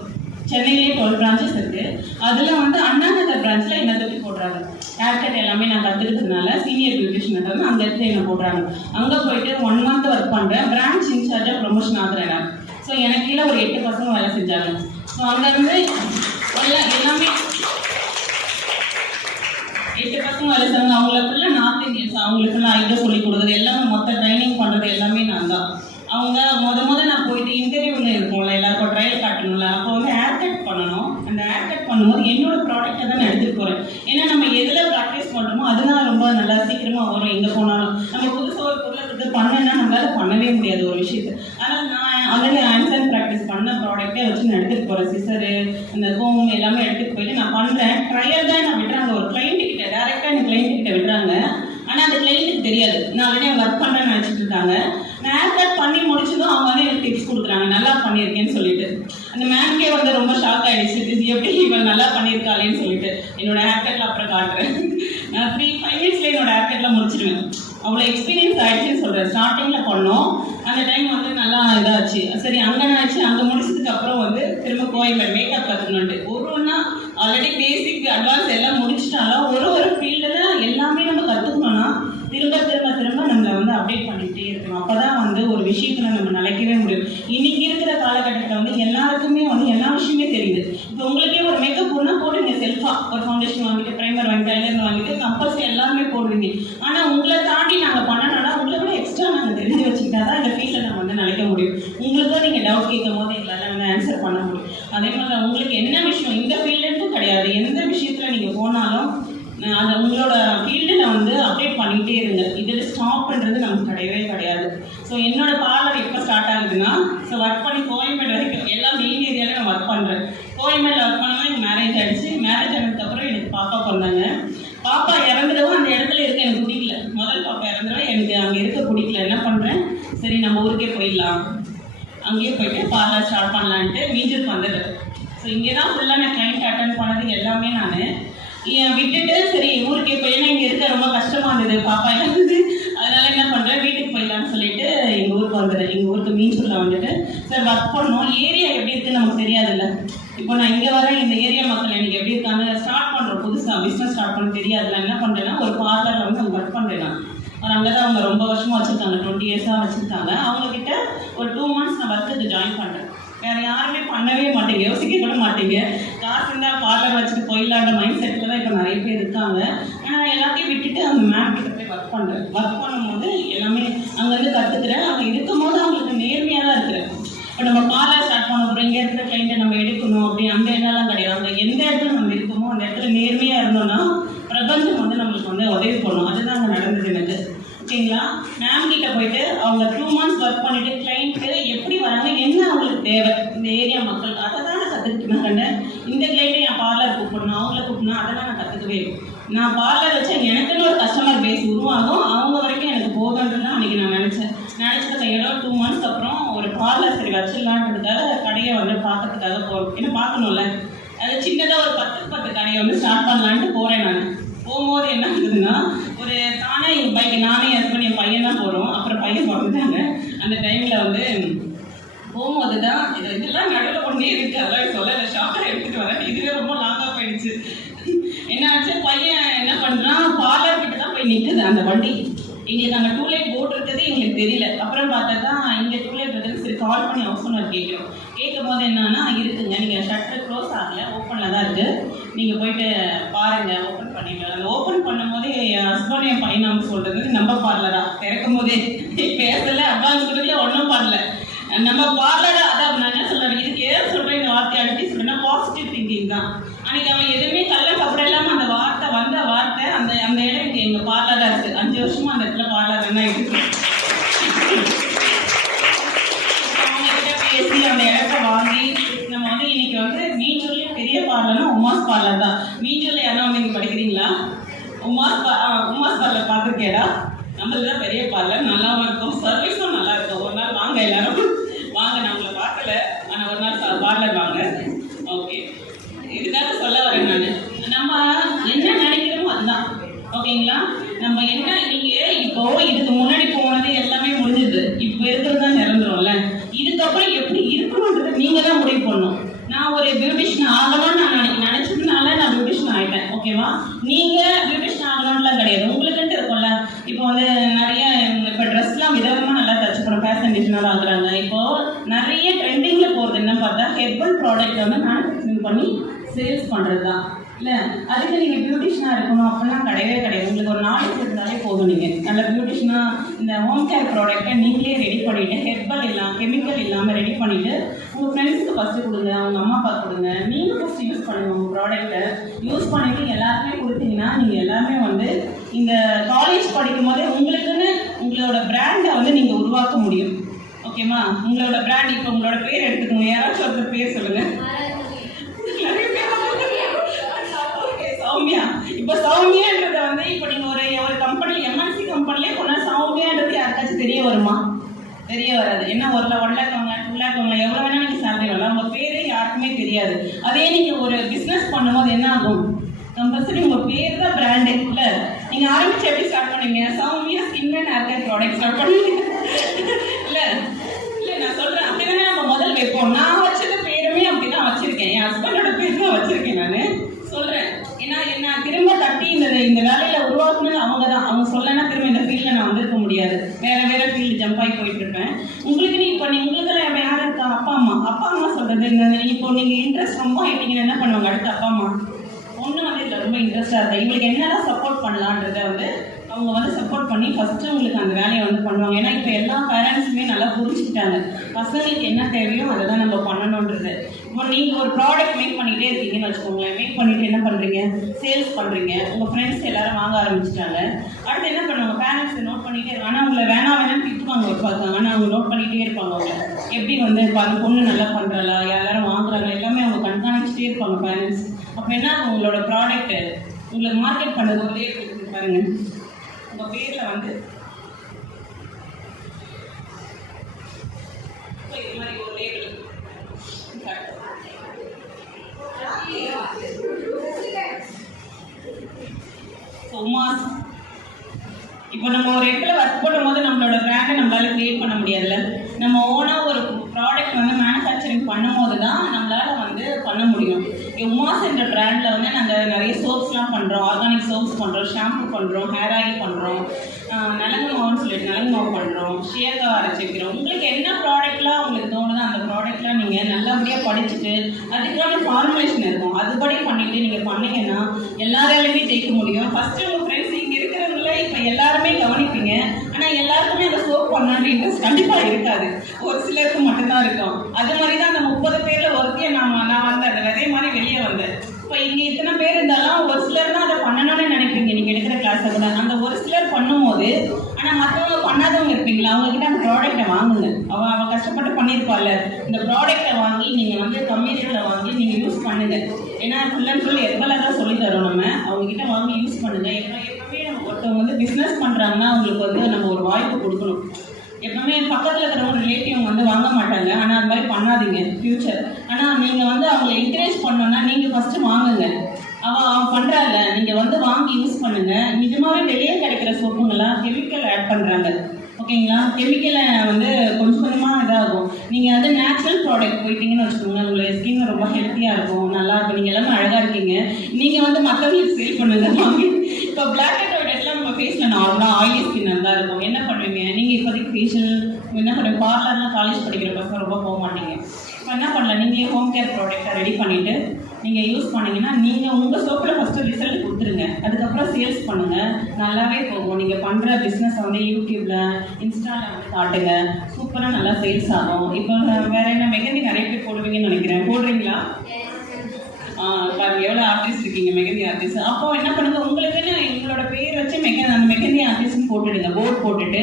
சென்னையிலேயே 12 பிரான்ச்சஸ் இருக்குது. அதில் வந்து அண்ணா நகர் பிரான்ச்சில் என்ன தூக்கி போடுறாங்க. ஹேர் கட் எல்லாமே நான் கற்றுக்கிறதுனால சீனியர் பியூட்டிஷியன் அந்த இடத்துல என்ன போடுறாங்க. அங்கே போயிட்டு 1 month ஒர்க் பண்ணுறேன். பிரான்ச் இன்சார்ஜாக ப்ரொமோஷன் ஆகுறேன் நான். ஸோ எனக்கு கீழே ஒரு 8 பசங்க வேலை செஞ்சாங்க. ஸோ அங்கேருந்து எல்லாமே 8 பசங்க வேலை செய்வாங்க. அவங்களுக்குள்ள நார்த் இந்தியன்ஸ், அவங்களுக்குள்ள ஐடியா சொல்லி கொடுக்குறது எல்லாமே, மொத்த ட்ரைனிங் பண்ணுறது எல்லாமே நான் தான். அவங்க முத நான் போயிட்டு இன்டர்வியூவில் இருக்கும்ல, எல்லாருக்கும் ட்ரையல் காட்டணும்ல, அப்போ வந்து ஹேர் கட் பண்ணணும். அந்த ஹேர் கட் பண்ணும்போது என்னோட ப்ராடக்டை தான் நான் எடுத்துகிட்டு போகிறேன். ஏன்னா நம்ம எதில் ப்ராக்டிஸ் பண்ணுறோமோ அதனால ரொம்ப நல்லா சீக்கிரமாக வரும். எங்கே போனாலும் நம்ம புதுசாக ஒரு பொருளை எடுத்து பண்ணேன்னா நம்மளால பண்ணவே முடியாது ஒரு விஷயத்தை. ஆனால் நான் ஆல்ரெடி ஹேண்ட்ஸ் அண்ட் ப்ராக்டிஸ் பண்ண ப்ராடக்டே வச்சு நான் எடுத்துகிட்டு போகிறேன். சிசரு, அந்த கோம் எல்லாமே எடுத்துகிட்டு போயிட்டு நான் பண்ணுறேன். ட்ரையல் தான் நான் விடுறாங்க. ஒரு கிளைண்ட்டுக்கிட்ட டேரெக்டாக எனக்கு கிளைண்ட்டுக்கிட்ட விடுறாங்க. ஆனால் அந்த கிளைண்ட்டுக்கு தெரியாது நான் ஆல்ரெடி ஒர்க் பண்ணுறேன்னு நினச்சிட்டு இருக்காங்க. நான் ஹேர் கட் பண்ணி முடிச்சதும் அவங்க வந்து எனக்கு டிப்ஸ் கொடுக்குறாங்க, நல்லா பண்ணியிருக்கேன்னு சொல்லிட்டு. அந்த மேம்கே வந்து ரொம்ப ஷாக் ஆகிடுச்சு, எப்படி இவன் நல்லா பண்ணியிருக்காளேன்னு சொல்லிட்டு. என்னோட ஹேர் கட்டில் அப்புறம் காட்டுறேன். நான் 3-5 minutesல என்னோட ஹேர் கட்டில் முடிச்சிடுவேன். அவ்வளோ எக்ஸ்பீரியன்ஸ் ஆகிடுச்சின்னு சொல்கிறேன். ஸ்டார்டிங்கில் பண்ணோம், அந்த டைம் வந்து நல்லா இதாச்சு. சரி அங்கே ஆச்சு. அங்கே முடிச்சதுக்கு அப்புறம் வந்து திரும்ப கோயம்பேடு மேக்கப் கற்றுக்கணுன்ட்டு ஒவ்வொன்றா ஆல்ரெடி பேசிக் அட்வான்ஸ் எல்லாம் முடிச்சிட்டாலும் ஒரு ஃபீல்டில் எல்லாமே நம்ம கற்றுக்கணும்னா திரும்ப நம்மளை வந்து அப்டேட் பண்ணிகிட்டே இருக்கணும். அப்போ தான் வந்து ஒரு விஷயத்தில் நம்ம நிலைக்கவே முடியும். இன்றைக்கி இருக்கிற காலகட்டத்தில் வந்து எல்லாருக்குமே வந்து எல்லா விஷயமே தெரியுது. இப்போ உங்களுக்கே ஒரு மேக்கப் ஒன்றா போடுவீங்க, செல்ஃபாக ஒரு ஃபவுண்டேஷன் வாங்கிட்டு, ப்ரைமர் வாங்கிட்டு, ஐலைனர் வாங்கிட்டு, கம்பல்சரி எல்லாமே போடுவீங்க. ஆனால் உங்களை தாண்டி நாங்கள் பண்ணணும்னா உங்களை விட எக்ஸ்ட்ரா நாங்கள் தெரிஞ்சு வச்சுக்கிட்டா தான் இந்த ஃபீல்டில் நம்ம வந்து நிலைக்க முடியும். உங்களுக்கும் நீங்கள் டவுட் கேட்கும் போது எங்களால் வந்து ஆன்சர் பண்ண முடியும். அதே மாதிரி உங்களுக்கு என்ன விஷயம் இந்த ஃபீல்டுன்னு கிடையாது, எந்த விஷயத்தில் நீங்கள் போனாலும் அதை உங்களோட ஃபீல்டில் வந்து அப்டேட் பண்ணிகிட்டே இருங்க. இதில் ஸ்டாப் பண்ணுறது நமக்கு கிடையாது. ஸோ என்னோட பார்லர் எப்போ ஸ்டார்ட் ஆகுதுன்னா, ஸோ ஒர்க் பண்ணி கோயம்பேடு வரைக்கும் எல்லா மெயின் ஏரியாவில் நான் ஒர்க் பண்ணுறேன். கோயம்பேடில் ஒர்க் பண்ணால் எனக்கு மேரேஜ் ஆகிடுச்சு. மேரேஜ் ஆனதுக்கப்புறம் எனக்கு பாப்பா பிறந்தாங்க. பாப்பா இறந்துடவும் அந்த இடத்துல இருக்க எனக்கு பிடிக்கல. முதல் பாப்பா இறந்துடவும் எனக்கு அங்கே இருக்க பிடிக்கல. என்ன பண்ணுறேன், சரி நம்ம ஊருக்கே போயிடலாம், அங்கேயே போயிட்டு பார்லர் ஸ்டார்ட் பண்ணலான்ட்டு மீஞ்சூருக்கு வந்தது. ஸோ இங்கே தான் ஃபுல்லாக நான் கிளைண்ட் அட்டன் பண்ணது எல்லாமே நான் விட்டுட்டு சரி ஊருக்கே போய், ஏன்னா இங்கே இருக்க ரொம்ப கஷ்டமாக இருந்தது, பாப்பா இருந்தது. அதனால என்ன பண்ணுறேன், வீட்டுக்கு போயிடலான்னு சொல்லிட்டு எங்கள் ஊருக்கு வந்துடுறேன். எங்கள் ஊருக்கு மீஞ்சூரில் வந்துட்டு சார் ஒர்க் பண்ணோம். ஏரியா எப்படி இருக்குன்னு நமக்கு தெரியாதுல்ல. இப்போ நான் இங்கே வரேன், இந்த ஏரியா மக்கள் எனக்கு எப்படி இருக்காங்க, ஸ்டார்ட் பண்ணுறோம், புதுசாக பிஸ்னஸ் ஸ்டார்ட் பண்ண தெரியாதுல்ல. என்ன பண்ணுறேன்னா ஒரு பார்லரில் வந்து அவங்க ஒர்க் பண்ணுறேன். நான் அங்கே தான் அவங்க ரொம்ப வருஷமாக வச்சுருக்காங்க, 20 years வச்சுருக்காங்க. அவங்கக்கிட்ட ஒரு 2 months நான் ஒர்க்குக்கு ஜாயின் பண்ணுறேன். வேறு யாருமே பண்ணவே மாட்டேங்க, யோசிக்க கூட மாட்டேங்க. காசு இருந்தால் பார்லர் வச்சுட்டு போயிடலான்ற மைண்ட் செட்டில் தான் இப்போ நிறைய பேர் இருக்காங்க. ஆனால் எல்லாத்தையும் விட்டுட்டு அந்த மேம் கிட்ட போய் ஒர்க் பண்ணுறேன். ஒர்க் பண்ணும்போது எல்லாமே அங்கேருந்து கற்றுக்கிறேன். அவங்க இருக்கும்போது அவங்களுக்கு நேர்மையாக தான் இருக்கிறேன். இப்போ நம்ம பார்லர் ஸ்டார்ட் பண்ண போகிறோம், இங்கே இருக்கிற கிளைண்ட்டை நம்ம எடுக்கணும் அப்படி அந்த எண்ணெல்லாம் கிடையாது. அங்கே எந்த இடத்துல நம்ம இருக்கோமோ அந்த இடத்துல நேர்மையாக இருந்தோம்னா பிரபஞ்சம் வந்து நம்மளுக்கு வந்து உதவி பண்ணணும். அதுதான் அங்கே நடந்தது எனக்கு. ஓகேங்களா, மேம் கிட்ட போயிட்டு அவங்க 2 months ஒர்க் பண்ணிட்டு கிளைண்ட்டு எப்படி வராங்க, என்ன அவங்களுக்கு தேவை, இந்த ஏரியா மக்கள், அதை தான் நான் கற்றுக்கிட்டு கண்டேன். இந்த கிளைண்ட்டை என் பார்லர் கூப்பிடணும், அவங்கள கூப்பிடணும், அதெல்லாம் நான் கற்றுக்கவே. நான் பார்லர் வச்சா எனக்குன்னு ஒரு கஸ்டமர் பேஸ் உருவாகும், அவங்க வரைக்கும் எனக்கு போதுன்றது தான் அன்றைக்கி நான் நினச்சது கையோட 2 months அப்புறம் ஒரு பார்லர் சரி வச்சிடலான்றதுக்காக கடையை வந்து பார்க்கறதுக்காக போகிறோம். ஏன்னா பார்க்கணும்ல, அது சின்னதாக ஒரு 10 கடையை வந்து ஸ்டார்ட் பண்ணலான்ட்டு போகிறேன். நான் போகும்போது என்ன ஆகுதுன்னா, ஒரு தானே எங்கள் பைக்கு நானே ஹஸ்பண்ட் என் பையன் தான் போகிறோம். அப்புறம் பையன் பிறந்துட்டாங்க. அந்த டைமில் வந்து போகும்போது தான் இதெல்லாம் நடுவில் ஒன்றே இருக்குது, அதெல்லாம் சொல்லலை, ஷாக்காக எடுத்துகிட்டு வரேன். இதுவே ரொம்ப லாங்காக போயிடுச்சு. என்ன ஆச்சு, பையன் என்ன பண்ணுறான், பார்லர் கிட்ட தான் போய் நிற்குது அந்த வண்டி. எங்களுக்கு அங்கே 2 light போர்டு இருக்குது எங்களுக்கு தெரியல. அப்புறம் பார்த்தா தான் இங்கே 2 light இருக்குதுன்னு சரி கால் பண்ணி ஹவுஸ் ஓனர் கேட்கும் போது என்னன்னா, இருக்குங்க நீங்கள் ஷட்டர் க்ளோஸ் ஆகலை, ஓப்பனில் தான் இருக்குது, நீங்கள் போயிட்டு பாருங்கள், ஓப்பன் பண்ணிடலாம். அந்த ஓப்பன் பண்ணும்போது என் ஹஸ்பண்ட் என் பையன் அவங்க சொல்கிறது நம்ம பார்லரா திறக்கும் போதே பேசலை, அட்வான்ஸ் கொடுக்கல, ஒன்றும் பண்ணல. நம்ம பார்லரா அதான் நான் என்ன சொல்கிறேன், இதுக்கு ஏன் சொல்கிறேன் இந்த வார்த்தை அடிச்சு சொல்கிறேன்னா பாசிட்டிவ் திங்கிங் தான். அன்றைக்கி அவன் எதுவுமே கல்ல கப்பட இல்லாமல் அந்த வார்த்தை அந்த அந்த இடம் இங்கே எங்கள் பார்லராக இருக்குது. 5 வருஷமாக அந்த இடத்துல பார்லர் தான் இருக்குது. அவங்ககிட்ட பேசி அந்த இடத்த வாங்கி நம்ம வந்து இன்னைக்கு வந்து மீஞ்சூர்லேயும் பெரிய பார்லர்னா உமாஸ் பார்லர் தான். மீஞ்சூரில் யாரும் வந்து இங்கே படிக்கிறீங்களா? உமாஸ் பார்லர் பார்த்துருக்கேடா? நம்மளது தான் பெரிய பார்லர், நல்லாவும் இருக்கும், சர்வீஸும் நல்லா இருக்கும். ஒரு நாள் வாங்க, எல்லாரும் வாங்க. நம்மளை பார்க்கல, ஆனால் ஒரு நாள் பார்லர் வாங்க. ஓகே, இதுக்காக சொல்ல வரேன் நான். நம்ம என்ன நினைக்கிறோமோ அதுதான், ஓகேங்களா? நம்ம என்ன நீங்கள் இப்போ இதுக்கு முன்னாடி போனது எல்லாமே முடிஞ்சது, இப்போ இருக்கிறது தான் நிரந்தரம்ல. இதுக்கப்புறம் எப்படி இருக்கணுன்றது நீங்கள் தான் முடிவு பண்ணணும். நான் ஒரு பியூட்டிஷியன் ஆகணும்னு நான் நினச்சதுனால நான் பியூட்டிஷியன் ஆகிட்டேன், ஓகேவா? நீங்கள் பியூட்டிஷியன் ஆகணும்லாம் கிடையாது, உங்களுக்குன்ட்டு இருக்கும்ல. இப்போ வந்து நிறைய இப்போ ட்ரெஸ்லாம் விதவிதமாக நல்லா தச்சு போகிறோம், ஃபேஷன் டிசைனர் ஆகுறாங்க. இப்போது நிறைய ட்ரெண்டிங்கில் போகிறது என்ன பார்த்தா ஹெர்பல் ப்ராடக்ட் வந்து மேனுஃபேக்சரிங் பண்ணி சேல்ஸ் பண்ணுறது தான். இல்லை அதுக்கு நீங்கள் பியூட்டிஷியனாக இருக்கணும் அப்படிலாம் கிடையவே கிடையாது. உங்களுக்கு ஒரு நாலேஜ் இருந்தாலே போதும். நீங்கள் நல்ல பியூட்டிஷியனாக இந்த ஹோம் கேர் ப்ராடக்ட்டை நீங்களே ரெடி பண்ணிவிட்டு ஹெர்பல் இல்லாமல் கெமிக்கல் இல்லாமல் ரெடி பண்ணிவிட்டு உங்கள் ஃப்ரெண்ட்ஸுக்கு ஃபஸ்ட்டு கொடுங்க, அவங்க அம்மா அப்பா கொடுங்க, நீங்கள் ஃபஸ்ட்டு யூஸ் பண்ணுங்கள். உங்கள் ப்ராடக்ட்டை யூஸ் பண்ணிவிட்டு எல்லாருமே கொடுத்தீங்கன்னா நீங்கள் எல்லாமே வந்து இந்த காலேஜ் படிக்கும் போதே உங்களுக்குன்னு உங்களோட பிராண்டை வந்து நீங்கள் உருவாக்க முடியும், ஓகேவா? உங்களோட பிராண்ட் இப்போ உங்களோட பேர் எடுத்துக்கோங்க. யாராச்சும் ஒருத்தர் பேர் சொல்லுங்கள். சௌமியா. இப்போ சௌமியான்றத வந்து இப்போ நீங்கள் ஒரு கம்பெனி எம்என்சி கம்பெனிலே போனால் சௌமியான்றது யாருக்காச்சும் தெரிய வருமா? தெரிய வராது. என்ன 1 lakh 2 lakh எவ்வளோ வேணால் நீங்கள் சேலரி வரலாம், உங்கள் பேரே யாருக்குமே தெரியாது. அதே நீங்கள் ஒரு பிஸ்னஸ் பண்ணும்போது என்ன ஆகும், கம்பல்சரி உங்கள் பேர் தான் பிராண்டே. இல்லை நீங்கள் ஆரம்பிச்சு எப்படி ஸ்டார்ட் பண்ணுவீங்க? Soumya skin and hair care product start பண்ணுவீங்க. இல்லை இல்லை நான் சொல்கிறேன், அப்படி தானே நம்ம முதல் வைப்போம். நான் வச்சது பேருமே அப்படி தான் வச்சுருக்கேன், என் ஹஸ்பண்டோட பேர் தான் வச்சுருக்கேன் நான் சொல்கிறேன். ஏன்னா என்ன திரும்ப தட்டி இந்த வேலையில் உருவாக்குனது அவங்க தான். அவங்க சொல்லனா திரும்ப இந்த ஃபீல்டில் நான் வந்திருக்க முடியாது, வேறு ஃபீல்டு ஜம்ப் ஆகி போயிட்டு இருப்பேன். உங்களுக்கு இப்போ உங்களுக்கெல்லாம் யார் இருக்கா? அப்பா அம்மா சொல்கிறது இந்த இப்போ நீங்கள் இன்ட்ரெஸ்ட் ரொம்ப ஆகிட்டீங்கன்னு என்ன பண்ணுவாங்க அடுத்து? அப்பா அம்மா ஒன்று வந்து இதில் ரொம்ப இன்ட்ரெஸ்டாக இருக்குது, இவங்களுக்கு என்னெல்லாம் சப்போர்ட் பண்ணலான்றதை வந்து அவங்க வந்து சப்போர்ட் பண்ணி ஃபஸ்ட்டு உங்களுக்கு அந்த வேலையை வந்து பண்ணுவாங்க. ஏன்னா இப்போ எல்லா பேரண்ட்ஸுமே நல்லா புரிஞ்சுக்கிட்டாங்க பசங்களுக்கு என்ன தேவையோ அதை தான் நம்ம பண்ணணுன்றது. இப்போ நீங்கள் ஒரு ப்ராடக்ட் மேக் பண்ணிகிட்டே இருக்கீங்கன்னு வச்சுக்கோங்களேன். மேக் பண்ணிவிட்டு என்ன பண்ணுறீங்க? சேல்ஸ் பண்ணுறீங்க. உங்கள் ஃப்ரெண்ட்ஸ் எல்லோரும் வாங்க ஆரம்பிச்சிட்டாங்க. அடுத்து என்ன பண்ணுவாங்க? பேரண்ட்ஸ் நோட் பண்ணிகிட்டே இருக்காங்க. ஆனால் அவங்கள வேணாம் திட்டுவாங்க பார்த்தாங்க, ஆனால் அவங்க நோட் பண்ணிகிட்டே இருப்பாங்க. அவங்க எப்படி வந்து அந்த பொண்ணு நல்லா பண்ணுறாளா, எல்லாரும் வாங்குறாங்க, எல்லாமே அவங்க கண்காணிச்சிட்டே இருப்பாங்க பேரண்ட்ஸ். அப்போ என்ன உங்களோட ப்ராடக்ட்டு உங்களுக்கு மார்க்கெட் பண்ணுறது ஒரே பாருங்க, உங்கள் பேரில் வந்து இது மாதிரி ஒரு லேபிள் உமாஸ். இப்போ நம்ம ஒரு இடத்துல ஒர்க் பண்ணும்போது நம்மளோட பிராண்டை நம்மளால கிரியேட் பண்ண முடியாதுல்ல. நம்ம ஓனாக ஒரு ப்ராடக்ட் வந்து மேனுஃபேக்சரிங் பண்ணும்போது தான் நம்மளால் வந்து பண்ண முடியும். உமாஸ் என்ற பிராண்டில் வந்து நாங்கள் நிறைய சோப்ஸ்லாம் பண்ணுறோம், ஆர்கானிக் சோப்ஸ் பண்ணுறோம், ஷாம்பு பண்ணுறோம், ஹேர் ஆயில் பண்ணுறோம், நலங்கு மாவுன்னு சொல்லிட்டு நலங்கு மாவு பண்ணுறோம், ஷேர்காவை அரைச்சி வைக்கிறோம். உங்களுக்கு என்ன ப்ராடக்ட்லாம் உங்களுக்கு தோணுதோ அந்த ப்ராடக்ட்லாம் நீங்கள் நல்லபடியாக படிச்சுட்டு அதுக்கான ஃபார்முலேஷன் இருக்கும், அதுபடி பண்ணிவிட்டு நீங்கள் பண்ணிங்கன்னா எல்லாராலையுமே ஜெயிக்க முடியும். ஃபஸ்ட்டு உங்கள் ஃப்ரெண்ட்ஸ் இங்கே இருக்கிறவங்கள இப்போ எல்லாருமே கவனிப்பீங்க, ஆனால் எல்லாருக்குமே அந்த சோப் பண்ணணுன்ற இன்ட்ரெஸ்ட் கண்டிப்பாக இருக்காது, ஒரு சிலருக்கு மட்டும்தான் இருக்கும். அது மாதிரி தான் அந்த 30 பேரில் ஒருக்கே நான் வந்தேன், அதே மாதிரி வெளியே வந்தேன். இப்போ இங்கே இத்தனை பேர் இருந்தாலும் ஒரு சிலர் தான் அதை பண்ணணும்னு நினைப்பீங்க நீங்கள் எடுக்கிற கிளாஸை கூட. அந்த ஒரு சிலர் பண்ணும்போது ஆனால் மற்றவங்க பண்ணாதவங்க இருப்பீங்களா, அவங்கக்கிட்ட அந்த ப்ராடக்டை வாங்குங்க. அவள் கஷ்டப்பட்டு பண்ணியிருப்பாள்ல, இந்த ப்ராடக்டை வாங்கி நீங்கள் வந்து கம்மி ரேட்டில் வாங்கி நீங்கள் யூஸ் பண்ணுங்கள். ஏன்னா ஃபுல் அண்ட் ஃபுல் எவ்வளோ தான் சொல்லி தரோம் நம்ம, அவங்கக்கிட்ட வாங்கி யூஸ் பண்ணுங்கள். எப்பவுமே நம்ம ஒருத்தவங்க வந்து பிஸ்னஸ் பண்ணுறாங்கன்னா அவங்களுக்கு வந்து நம்ம ஒரு வாய்ப்பு கொடுக்கணும். எப்பவுமே பக்கத்தில் இருக்கிறவங்க ரிலேட்டிவ் வந்து வாங்க மாட்டாங்க, ஆனால் அது மாதிரி பண்ணாதீங்க ஃப்யூச்சர். ஆனால் நீங்கள் வந்து அவங்கள என்கரேஜ் பண்ணோன்னா நீங்கள் ஃபஸ்ட்டு வாங்குங்க. அவன் பண்ணுறாங்க, நீங்கள் வந்து வாங்கி யூஸ் பண்ணுங்கள். நிஜமாகவே வெளியே கிடைக்கிற சோப்புங்கெல்லாம் கெமிக்கல் ஆட் பண்ணுறாங்க, ஓகேங்களா? கெமிக்கலை வந்து கொஞ்சம் கொஞ்சமாக இதாகும். நீங்கள் வந்து நேச்சுரல் ப்ராடக்ட் போயிட்டீங்கன்னு வச்சுக்கோங்க, உங்களுடைய ஸ்கின் ரொம்ப ஹெல்த்தியாக இருக்கும், நல்லாயிருக்கும், நீங்கள் எல்லாமே அழகாக இருக்கீங்க. நீங்கள் வந்து மற்றவங்களுக்கு சேல் பண்ணுங்க வாங்கி. இப்போ பிளாக் அண்ட் ஒயிட் எல்லாம் நம்ம ஃபேஸில் நார்மலாக ஆயிலி ஸ்கின் நல்லா இருக்கும். என்ன பண்ணுவீங்க நீங்கள்? இப்போதைக்கு ஃபேஷியல் என்ன பண்ணுவீங்க? பார்லர்லாம் காலேஜ் படிக்கிற பசங்க ரொம்ப போக மாட்டீங்க. இப்போ என்ன பண்ணலாம், நீங்களே ஹோம் கேர் ப்ராடக்டை ரெடி பண்ணிவிட்டு நீங்கள் யூஸ் பண்ணிங்கன்னா நீங்கள் உங்கள் சோப்பில் ஃபஸ்ட்டு ரிசல்ட் கொடுத்துருங்க. அதுக்கப்புறம் சேல்ஸ் பண்ணுங்கள், நல்லாவே போகும். நீங்கள் பண்ணுற பிஸ்னஸை வந்து யூடியூப்பில் இன்ஸ்டாவில் வந்து காட்டுங்க, சூப்பராக நல்லா சேல்ஸ் ஆகும். இப்போ வேறு என்ன மெகந்தி நிறைய பேர் போடுவீங்கன்னு நினைக்கிறேன், போடுறீங்களா? பாருங்க எவ்வளோ ஆர்டிஸ்ட் இருக்கீங்க, மெகந்தி ஆர்டிஸ்ட். அப்போ என்ன பண்ணுங்க, உங்களுக்குன்னு உங்களோட பேர் வச்சு அந்த மெகந்தி ஆர்டிஸ்ட்னு போட்டுடுங்க. போர்டு போட்டுட்டு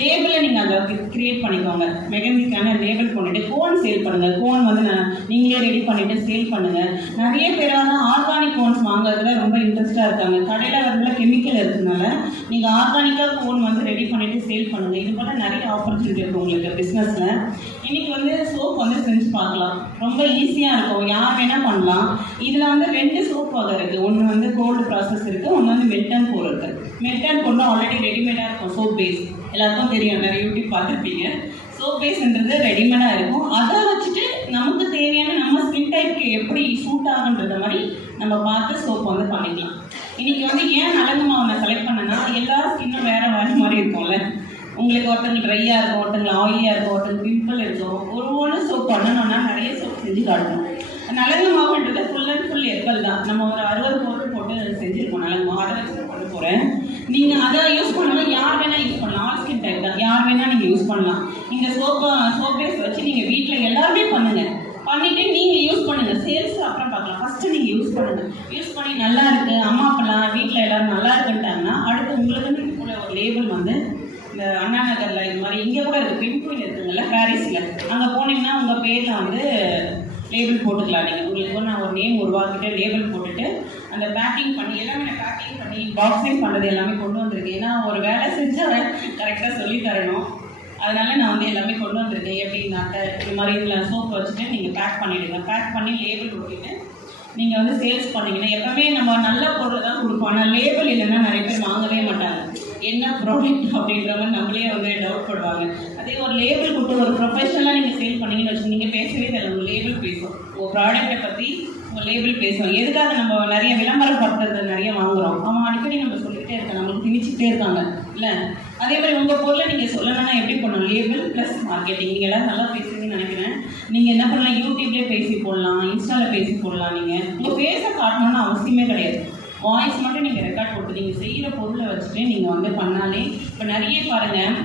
லேபிளை நீங்கள் அதை கிரியேட் பண்ணிக்கோங்க. மெகந்திக்கான லேபிள் போட்டுட்டு கோன் சேல் பண்ணுங்க. கோன் வந்து நீங்களே ரெடி பண்ணிட்டு சேல் பண்ணுங்க. நிறைய பேரான ஆர்கானிக் கோன்ஸ் வாங்குறதுல ரொம்ப இன்ட்ரெஸ்டாக இருக்காங்க. கடையில் வரதுல கெமிக்கல் இருக்கிறதுனால நீங்கள் ஆர்கானிக்காக கோன் வந்து ரெடி பண்ணிட்டு சேல் பண்ணுங்க. இது போல நிறைய ஆப்பர்ச்சுனிட்டி இருக்குது உங்களுக்கு பிஸ்னஸில். இன்னைக்கு வந்து சோப் வந்து செஞ்சு பார்க்கலாம், ரொம்ப ஈஸியாக இருக்கும், யார் வேணால் பண்ணலாம். இதில் வந்து 2 சோப் வகை இருக்குது. ஒன்று வந்து கோல்டு ப்ராசஸ் இருக்குது, ஒன்று வந்து மெல்ட் அண்ட் போர் இருக்குது. மெல்ட் அண்ட் போர்னா ஆல்ரெடி ரெடிமேடாக இருக்கும். சோப் பேஸ் எல்லாருக்கும் தெரியும், நிறைய யூடியூப் பார்த்துருப்பீங்க. சோப் பேஸ்ன்றது ரெடிமேடாக இருக்கும். அதை வச்சுட்டு நமக்கு தேவையான நம்ம ஸ்கின் டைப்க்கு எப்படி சூட் ஆகுன்றத மாதிரி நம்ம பார்த்து சோப் வந்து பண்ணிக்கலாம். இன்னைக்கு வந்து ஏன் நலங்கு மாவை நான் செலக்ட் பண்ணேன்னா, எல்லாரும் ஸ்கின்னும் வேறு வேறு மாதிரி இருக்கும்ல. உங்களுக்கு ஒருத்தங்களுக்கு ட்ரையாக இருக்கும், ஒருத்தங்களுக்கு ஆயிலியாக இருக்கும், ஒருத்தங்களுக்கு பிம்பிள் இருக்கும். ஒவ்வொரு சோப் பண்ணணும்னா நிறைய சோப் செஞ்சு காட்டணும். நலங்கு மாவுன்றது ஃபுல் அண்ட் ஃபுல் ஹெர்பல் தான். நம்ம ஒரு 60 பொருள் போட்டு செஞ்சுருக்கோம் நலங்கு மாவு. அதை வச்சு பண்ண போகிறேன். நீங்கள் அதை யூஸ் பண்ணாலும் யார் வேணால் யூஸ் பண்ணலாம். ஆல் ஸ்கின் டைப் தான், யார் வேணால் நீங்கள் யூஸ் பண்ணலாம். இந்த சோப் பேஸ் வச்சு நீங்கள் வீட்டில் எல்லாருமே பண்ணுங்கள். பண்ணிவிட்டு நீங்கள் யூஸ் பண்ணுங்கள், சேல்ஸ் அப்புறம் பார்க்கலாம். ஃபஸ்ட்டு நீங்கள் யூஸ் பண்ணுங்கள். யூஸ் பண்ணி நல்லா இருக்குது, அம்மா அப்பெல்லாம் வீட்டில் எல்லோரும் நல்லா இருக்குன்ட்டாங்கன்னா அடுத்து உங்களுக்குன்னு உள்ள ஒரு லேபிள் வந்து இந்த அண்ணா நகரில் இது மாதிரி இங்கே கூட இருக்குது, பின்கோயில் இருக்குங்கல்ல பாரிஸில், அங்கே போனீங்கன்னா உங்கள் பேரில் வந்து லேபிள் போட்டுக்கலாம். நீங்கள் உங்களுக்கு நான் ஒரு நேம் உருவாக்கிட்டு லேபிள் போட்டுட்டு அந்த பேக்கிங் பண்ணி எல்லாமே நான் பேக்கிங் பண்ணி பாக்ஸிங் பண்ணுறது எல்லாமே கொண்டு வந்திருக்கேன். ஏன்னா ஒரு வேலை செஞ்சால் கரெக்டாக சொல்லி தரணும். அதனால நான் வந்து எல்லாமே கொண்டு வந்திருக்கேன். எப்படின்னாக்க இது மாதிரி இதில் சோப் வச்சுட்டு நீங்கள் பேக் பண்ணிவிடுங்க. பேக் பண்ணி லேபிள் ஒட்டிட்டு நீங்கள் வந்து சேல்ஸ் பண்ணிங்கன்னா எப்போவுமே நம்ம நல்ல பொருள் தான் கொடுப்போம். ஆனால் லேபிள் இல்லைன்னா நிறைய பேர் வாங்கவே மாட்டாங்க. என்ன ப்ராடக்ட் அப்படின்ற மாதிரி நம்மளே வந்து டவுட் படுவாங்க. அதே ஒரு லேபிள் கொடுத்து ஒரு ப்ரொஃபஷனலாக நீங்கள் சேல் பண்ணிங்கன்னு வச்சு நீங்கள் பேசவே தெரியல, உங்கள் லேபிள் பேசும், உங்கள் ப்ராடக்ட்டை பற்றி உங்கள் லேபிள் பேசும். எதுக்காக நம்ம நிறைய விளம்பரம் படுத்துறது நிறைய வாங்குகிறோம், அவன் அடிக்கடி நம்ம சொல்லிக்கிட்டே இருக்காங்க, நம்மளுக்கு திணிச்சிட்டே இருக்காங்க இல்லை. அதே மாதிரி உங்கள் பொருளை நீங்கள் சொல்லணும்னா எப்படி பண்ணணும், லேபிள் ப்ளஸ் மார்க்கெட்டிங். நீங்கள் எல்லாம் நல்லா பேசுவீங்கன்னு நினைக்கிறேன். நீங்கள் என்ன பண்ணலாம், யூடியூப்லேயே பேசி போடலாம், இன்ஸ்டாவில் பேசி போடலாம். நீங்கள் உங்கள் ஃபேஸை காட்டணும்னு அவசியமே கிடையாது. வாய்ஸ் மட்டும் நீங்கள் ரெக்கார்ட் போட்டு நீங்கள் செய்கிற பொருளை வச்சுட்டு நீங்கள் வந்து பண்ணாலே. இப்போ நிறைய பாருங்கள்,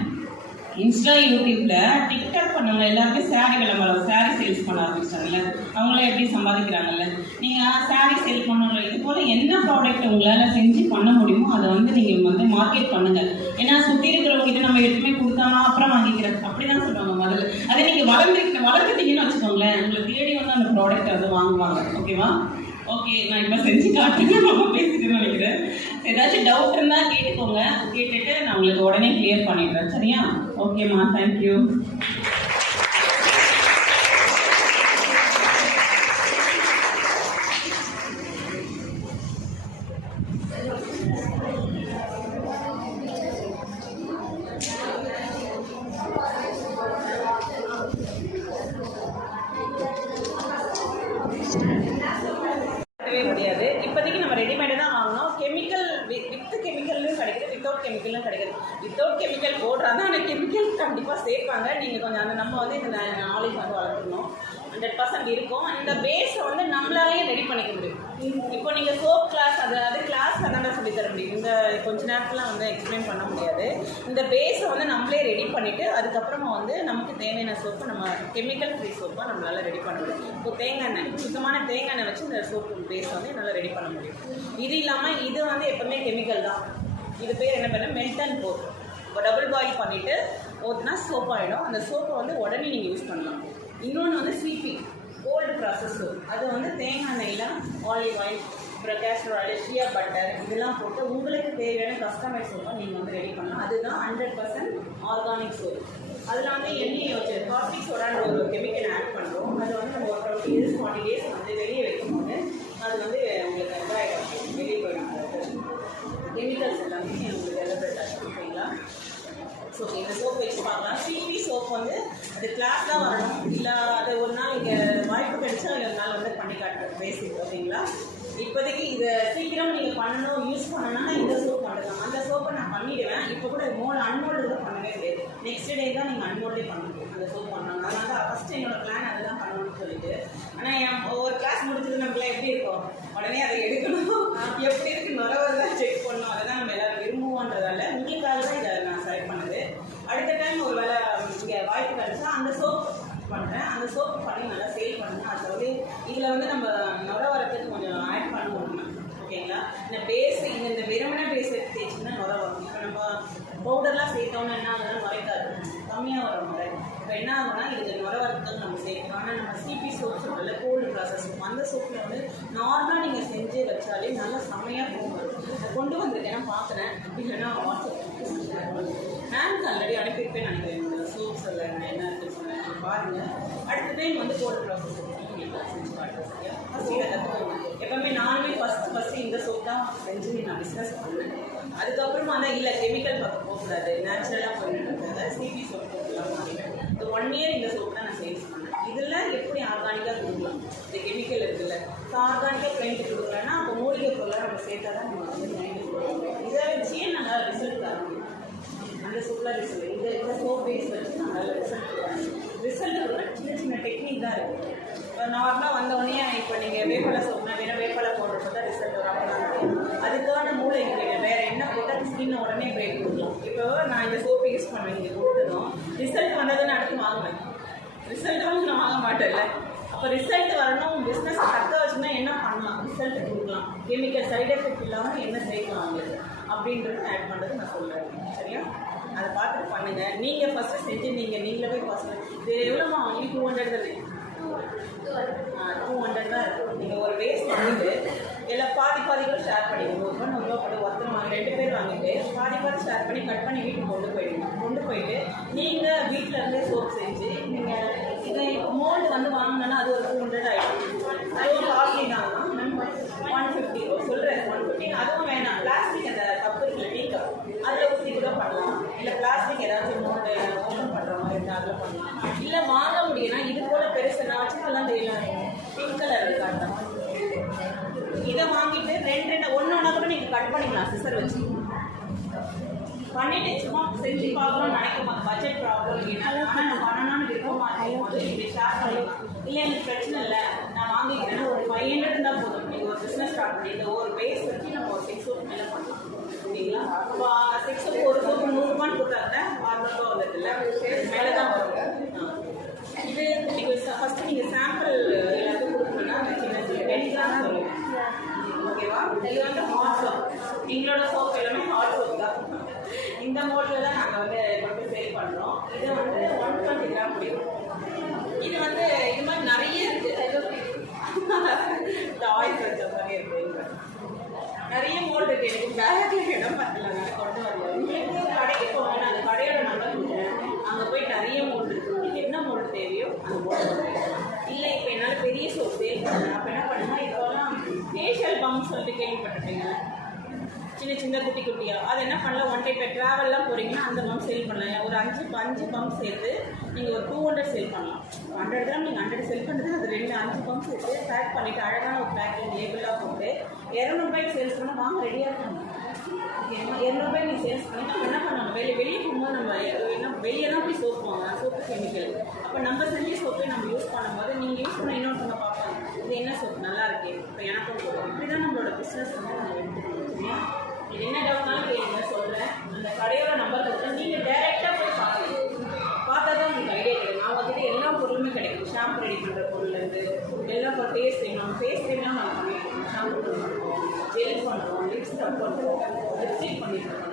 இன்ஸ்டா யூடியூப்பில் டிக்டாக் பண்ணவங்க எல்லாருமே சாரீ விளம்பரம், சாரீ சேல்ஸ் பண்ண ஆரம்பிச்சிட்டாங்கல்ல. அவங்கள எப்படி சம்பாதிக்கிறாங்கல்ல. நீங்கள் சாரீ சேல் பண்ணணும், இது போல் என்ன ப்ராடக்ட் உங்களால் செஞ்சு பண்ண முடியுமோ அதை வந்து நீங்கள் வந்து மார்க்கெட் பண்ணுங்கள். ஏன்னா சுற்றி இருக்கிறவங்ககிட்ட நம்ம எதுவுமே கொடுத்தானா அப்புறம் வாங்கிக்கிறேன் அப்படி தான் சொல்லுவாங்க முதல்ல. அதே நீங்கள் வளர்ந்துட்டீங்கன்னு வச்சுக்கோங்களேன், உங்களை தேடி வந்து அந்த ப்ராடக்ட் வந்து வாங்குவாங்க. ஓகேவா? ஓகே, நான் இப்போ செஞ்சு காட்டுறேன், ரொம்ப பேசிட்டு நினைக்கிறேன். ஏதாச்சும் டவுட் இருந்தால் கேட்டுக்கோங்க, கேட்டுட்டு நான் உங்களுக்கு உடனே கிளியர் பண்ணிடுறேன். சரியா? ஓகேம்மா, தேங்க்யூ. முடியாது. இப்போதைக்கு நம்ம ரெடிமேடு தான் வாங்கணும். கெமிக்கல் வித் கெமிக்கல்லும் கிடைக்குது, வித்தவுட் கெமிக்கலும் கிடைக்குது. வித்தவுட் கெமிக்கல் போடுறாங்க, ஆனால் கெமிக்கல் கண்டிப்பாக சேர்ப்பாங்க. நீங்கள் கொஞ்சம் அந்த நம்ம வந்து இந்த நாலேஜ் வந்து வளர்க்கணும். 100% இருக்கும். இந்த பேஸை வந்து நம்மளாலேயே ரெடி பண்ணிக்க முடியும். இப்போ நீங்கள் சோப் கிளாஸ் அது கிளாஸ் அதான் சொல்லி தர முடியும். இந்த கொஞ்ச நேரத்தில் வந்து எக்ஸ்பிளைன் பண்ண முடியாது. இந்த பேஸை வந்து நம்மளே ரெடி பண்ணிவிட்டு அதுக்கப்புறமா வந்து நமக்கு தேவையான சோப்பு நம்ம கெமிக்கல் ஃப்ரீ சோப்பாக நம்மளால் ரெடி பண்ண முடியும். இப்போ தேங்காய் எண்ணெய், சுத்தமான தேங்காய் எண்ணெய் வச்சு இந்த சோப்பு பேஸ் வந்து என்னால் ரெடி பண்ண முடியும். இது இல்லாமல் இது வந்து எப்போவுமே கெமிக்கல் தான். இது பேர் என்ன பண்ண மெல்ட் அண்ட் போர். இப்போ டபுள் பாயில் பண்ணிவிட்டு ஊற்றினா சோப் ஆகிடும். அந்த சோப்பை வந்து உடனே நீங்கள் யூஸ் பண்ணலாம். இன்னொன்று வந்து சிபி கோல்டு ப்ராசஸ் சோப். அது வந்து தேங்காய் எண்ணெயில் ஆலிவ் ஆயில், அப்புறம் கேஸ்டர் ஆயில், ஷியா பட்டர் இதெல்லாம் போட்டு உங்களுக்கு தேவையான கஸ்டமைஸ் சோப்பாக நீங்கள் வந்து ரெடி பண்ணலாம். அதுதான் 100% ஆர்கானிக் சோப். அதில் வந்து எண்ணெயை வச்சு காஸ்டிக் சோடான்னு ஒரு கெமிக்கல் ஆட் பண்ணுறோம். அது வந்து நம்ம ஒரு 20 days 40 days வந்து வெளியே வைக்கும்போது அது வந்து உங்களுக்கு இதாகிடும், வெளியே போயிடும். கெமிக்கல்ஸ் எல்லாமே உங்களுக்கு எலபரேட் ஆகும். ஓகேங்களா? ஸோ இந்த சோப் வச்சு பார்க்கலாம். சிபி சோப் வந்து அது கிளாஸ் தான் வரணும், இல்லை அது ஒரு நாள் இங்கே வாய்ப்பு கிடைச்சா ஒரு நாள் வந்து பண்ணி காட்டுறேன் பேசிக். ஓகேங்களா? இப்போதைக்கு இதை சீக்கிரம் நீங்கள் பண்ணணும், யூஸ் பண்ணணும்னா இந்த சோப் பண்ணலாம். அந்த சோப்பை நான் பண்ணிவிடுவேன். இப்போ கூட அன்மோல்டு கூட பண்ணுவேன். பண்ணவே முடியாது. நெக்ஸ்ட் டே தான் நீங்கள் அன்மோல்டே பண்ணணும் அந்த சோப் பண்ணணும். அதனால தான் ஃபஸ்ட்டு என்னோட பிளான் அதுதான் பண்ணணும்னு சொல்லிட்டு. ஆனால் ஒரு கிளாஸ் முடிச்சது நம்மளாம் எப்படி இருக்கும், உடனே அதை எடுக்கணும், எப்படி இருக்கு நுரவதான் செக் பண்ணணும். அதை தான் நம்ம எல்லோரும் விரும்புவோன்றதால உங்களுக்காக தான் இதை நான் செலக்ட் பண்ணது. அடுத்த டைம் ஒரு வேலை இங்கே வாய்ப்பு கிடச்சா அந்த சோப் பண்ணுறேன். அந்த சோப்பு பண்ணி நல்லா சேல் பண்ணுங்கள். அது வந்து இதில் வந்து நம்ம நுர வரத்துக்கு கொஞ்சம் ஆட் பண்ணுவோம். ஓகேங்களா? இந்த பேஸ் இந்த வெறுமனை பேஸ் எடுத்து தேய்ச்சிங்கன்னா நுர வரும். இப்போ நம்ம பவுடர்லாம் சேர்த்தோன்னா என்ன ஆகுதுன்னா நுரைக்காது, கம்மியாக வரும் நுரை. இப்போ என்ன ஆகும்னா இது நுர வரத்துக்கு நம்ம சேர்க்கணும். ஆனால் நம்ம சிபி சோப் சொல்கிறல கோல்டு ப்ராசஸ் சோப், அந்த சோப்பில் வந்து நார்மலாக நீங்கள் செஞ்சு வச்சாலே நல்லா செம்மையாக போகும். அதை கொண்டு வந்துருக்கேன் பார்க்குறேன். அப்படி இல்லைன்னா வாட்ஸ்அப் ஹேண்ட் ஆல்ரெடி அனுப்பியிருப்பேன் நினைக்கிறேன். என்னோட சோப்ஸ் எல்லாம் என்ன இருக்குன்னு சொன்னேன் பாருங்கள். அடுத்த டைம் வந்து கோல்டு ப்ராசஸ் செஞ்சு காட்டுறேன். சரியா? ஃபஸ்ட் இதை கற்றுக்கோங்க. எப்பவுமே நானுமே ஃபஸ்ட்டு இந்த சோப் தான் செஞ்சு நான் பிஸ்னஸ் பண்ணேன். அதுக்கப்புறமா தான் இல்லை கெமிக்கல் பக்கம் போகக்கூடாது, நேச்சுரலாக போயிட்டு சிபி சோப் போகலாம் மாறிட்டேன். இந்த 1 இயர் இந்த சோப் தான் நான் சேல்ஸ் பண்ணேன். இதில் எப்படி ஆர்கானிக்காக கொடுக்கலாம், இந்த கெமிக்கல் இருக்குல்ல, ஸோ ஆர்கானிக்காக பெயிண்ட் கொடுக்கலன்னா அப்போ மூலிகை பொருளாக நம்ம சேர்த்தா தான் நம்ம வந்து பெயிண்ட் கொடுக்கணும். இதை வச்சே நல்லா ரிசல்ட் தரணும். அந்த சோப்பில் ரிசல்ட் இந்த சோப் பேஸ் வச்சு நான் நல்ல ரிசல்ட் கூட சின்ன சின்ன டெக்னிக் தான் இருக்குது. இப்போ நார்மலாக வந்தோடனே இப்போ நீங்கள் வேப்பலை சோப்னா வேணும் வேப்பலை போடுறப்ப தான் ரிசல்ட் வராமல் அதுக்கான மூளை இன்க்ரீடியன்ட் வேறு என்ன போட்டால் ஸ்கின்னை உடனே பிரேக் கொடுக்கலாம். இப்போ நான் இந்த சோப்பை யூஸ் பண்ணுவேன், இங்கே கொடுத்ததும் ரிசல்ட் வந்ததுன்னு அடுத்து வாங்குவேன். ரிசல்ட் வந்து நான் வாங்க மாட்டேன்ல. அப்போ ரிசல்ட் வரணும், பிஸ்னஸ் தக்க வச்சுன்னா என்ன பண்ணலாம், ரிசல்ட் கொடுக்கலாம், கெமிக்கல் சைடு எஃபெக்ட் இல்லாமல் என்ன செய்யலாம் அவங்களுக்கு அப்படின்றது ஆட் பண்ணுறது நான் சொல்கிறேன். சரியா? அதை பார்த்துட்டு பண்ணுங்கள். நீங்கள் ஃபஸ்ட்டு செஞ்சு நீங்களே போய் ஃபஸ்ட்டு இது எவ்வளோமா வாங்கி 200 தானே, 200 தான் இருக்கும். நீங்கள் ஒரு வேஸ்ட் வாங்கிட்டு எல்லாம் பாதி கூட ஷேர் பண்ணிடுங்க. ₹100 போட்டு ஒருத்தர் வாங்கி 2 பேர் வாங்கிட்டு பாதி ஷேர் பண்ணி கட் பண்ணி வீட்டுக்கு கொண்டு போயிட்டு நீங்கள் வீட்டில் இருந்தே சோப் செஞ்சு நீங்கள் இதை மோல்டு வந்து வாங்கினோன்னா அது ஒரு 200 ஆகிடும். அதுவும் காஸ்ட்லி தான், 150 சொல்கிறேன். 150 அதுவும் வேணாம். பிளாஸ்டிக் அந்த கப்பு இல்லை டீ கப் அதில் ஊற்றி கூட பண்ணலாம். இல்லை பிளாஸ்டிக் ஏதாச்சும் மோல்டு ஓப்பன் பண்ணுற மாதிரி இருந்தால் அதில் பண்ணலாம். இல்லை வாங்க முடியும்னா இது போல் பெருசு நான் வச்சு நல்லா தெரியலாம். பிங்க் கலர் இருக்காங்க, இதை வாங்கிட்டு 2 ஒன்று கூட நீங்கள் கட் பண்ணிக்கலாம் சிசர் வச்சு பண்ணிட்டு சும்மா செஞ்சு பார்க்கணும்னு நினைக்கும். பட்ஜெட் ப்ராப்ளம் என்ன, ஆனால் நான் பண்ணணும்னு விருப்பமாக இருக்கும் போது இப்படி ஷேர் பண்ணிக்கலாம். இல்லை எனக்கு பிரச்சனை இல்லை, நான் வாங்கிக்கிறேன்னா ஒரு 500 இருந்தால் போதும். நீங்கள் ஒரு பிஸ்னஸ் ஸ்டார்ட் பண்ணி இந்த ஒரு பேஸ் வச்சு நம்ம ஒரு 6 சோப் மேலே பண்ணலாம். சரிங்களா? அப்போ 6 சோப் ஒரு சோப்பு ₹100 கொடுத்தாங்க, ₹600 வந்ததில்லை மேலே தான் வரும். இது நீங்கள் ஃபஸ்ட்டு நீங்கள் சாம்பிள் எல்லாத்தையும் கொடுக்கணும்னா சின்ன சின்ன டென்னிக்கான சொல்லுங்கள். ஓகேவா? இது வந்து ஹாட் சோப், எங்களோட சோப் எல்லாமே ஹாட் சோப் தான். இந்த மோட்டில் தான் நாங்கள் வந்து கொண்டு சேல் பண்ணுறோம். இது வந்து 120 கிராம் முடியும். இது வந்து இது மாதிரி நிறைய இருக்குது. இந்த ஆயில் வச்ச மாதிரி இருக்குது. நிறைய மோல்டு இருக்குது. எனக்கு பேக்கில் இடம் பத்தல, நான் கொண்டு வரல. உங்களுக்கு கடைக்கு போவேன், அந்த கடையோட நம்பர் கொடுக்குறேன். அங்கே போய் நிறைய மோல்டு இருக்குது. உங்களுக்கு என்ன மோல்டு தேவையோ அந்த மோல்டு இல்லை. இப்போ என்னால் பெரிய சோப் சேல் பண்ணுறேன். அப்போ என்ன பண்ணுன்னா இப்போலாம் ஃபேஷியல் பம்ப் சொல்லிட்டு கேள்விப்பட்டிருப்பீங்க, சின்ன சின்ன குட்டி குட்டியாக. அது என்ன பண்ணலாம், ஒன் டே இப்போ ட்ராவல்லாம் போகிறீங்கன்னா அந்த பம்ப் சேல் பண்ணலாம். ஒரு 5 பம்ப் சேர்த்து நீங்கள் ஒரு 200 சேல் பண்ணலாம். 100 கிராம் நீங்கள் 100 செல் பண்ணுறது அது 5 பம்ப் சேர்த்து பேக் பண்ணிவிட்டு அழகான ஒரு பேக்கிங் லேபிளாக போட்டு ₹200 சேல்ஸ் பண்ண வாங்க ரெடியாக இருக்கணும். ₹200 நீங்கள் சேல்ஸ் பண்ணி நம்ம என்ன பண்ணணும், வெளியே போகும்போது நம்ம என்ன வெளியே தான் போய் சோப் வாங்க, சோப்பு கெமிக்கல். அப்போ நம்ம செஞ்ச சோப்பை நம்ம யூஸ் பண்ணும்போது நீங்கள் யூஸ் பண்ண இன்னொருத்தவங்க பார்ப்பாங்க, இது என்ன சோப் நல்லா இருக்கே, இப்போ எனக்கும் போதும். இப்படி தான் நம்மளோட பிஸ்னஸ் வந்து நம்ம எடுத்துக்கணும். இது என்ன டவுட்னாலும் கேளுங்க, சொல்கிறேன். அந்த கடையோட நம்பர் கொடுத்தா நீங்கள் டேரெக்டாக போய் பார்த்தா தான் உங்களுக்கு ஐடியா கிடைக்கும். அவங்ககிட்ட எல்லா பொருளுமே கிடைக்கும். ஷாம்பு ரெடி பண்ணுற பொருள்லேருந்து எல்லாம் இப்போ ஃபேஸ் க்ரீம், நம்ம ஃபேஸ் க்ரீம்லாம் நம்ம பண்ணியிருக்கோம். ஷாம்பு பண்ணுறோம், ஜெல் பண்ணுறோம், லிப்ஸ்டிக் பண்ணுறோம், லிப்ஸ்டிக் பண்ணியிருக்கோம்,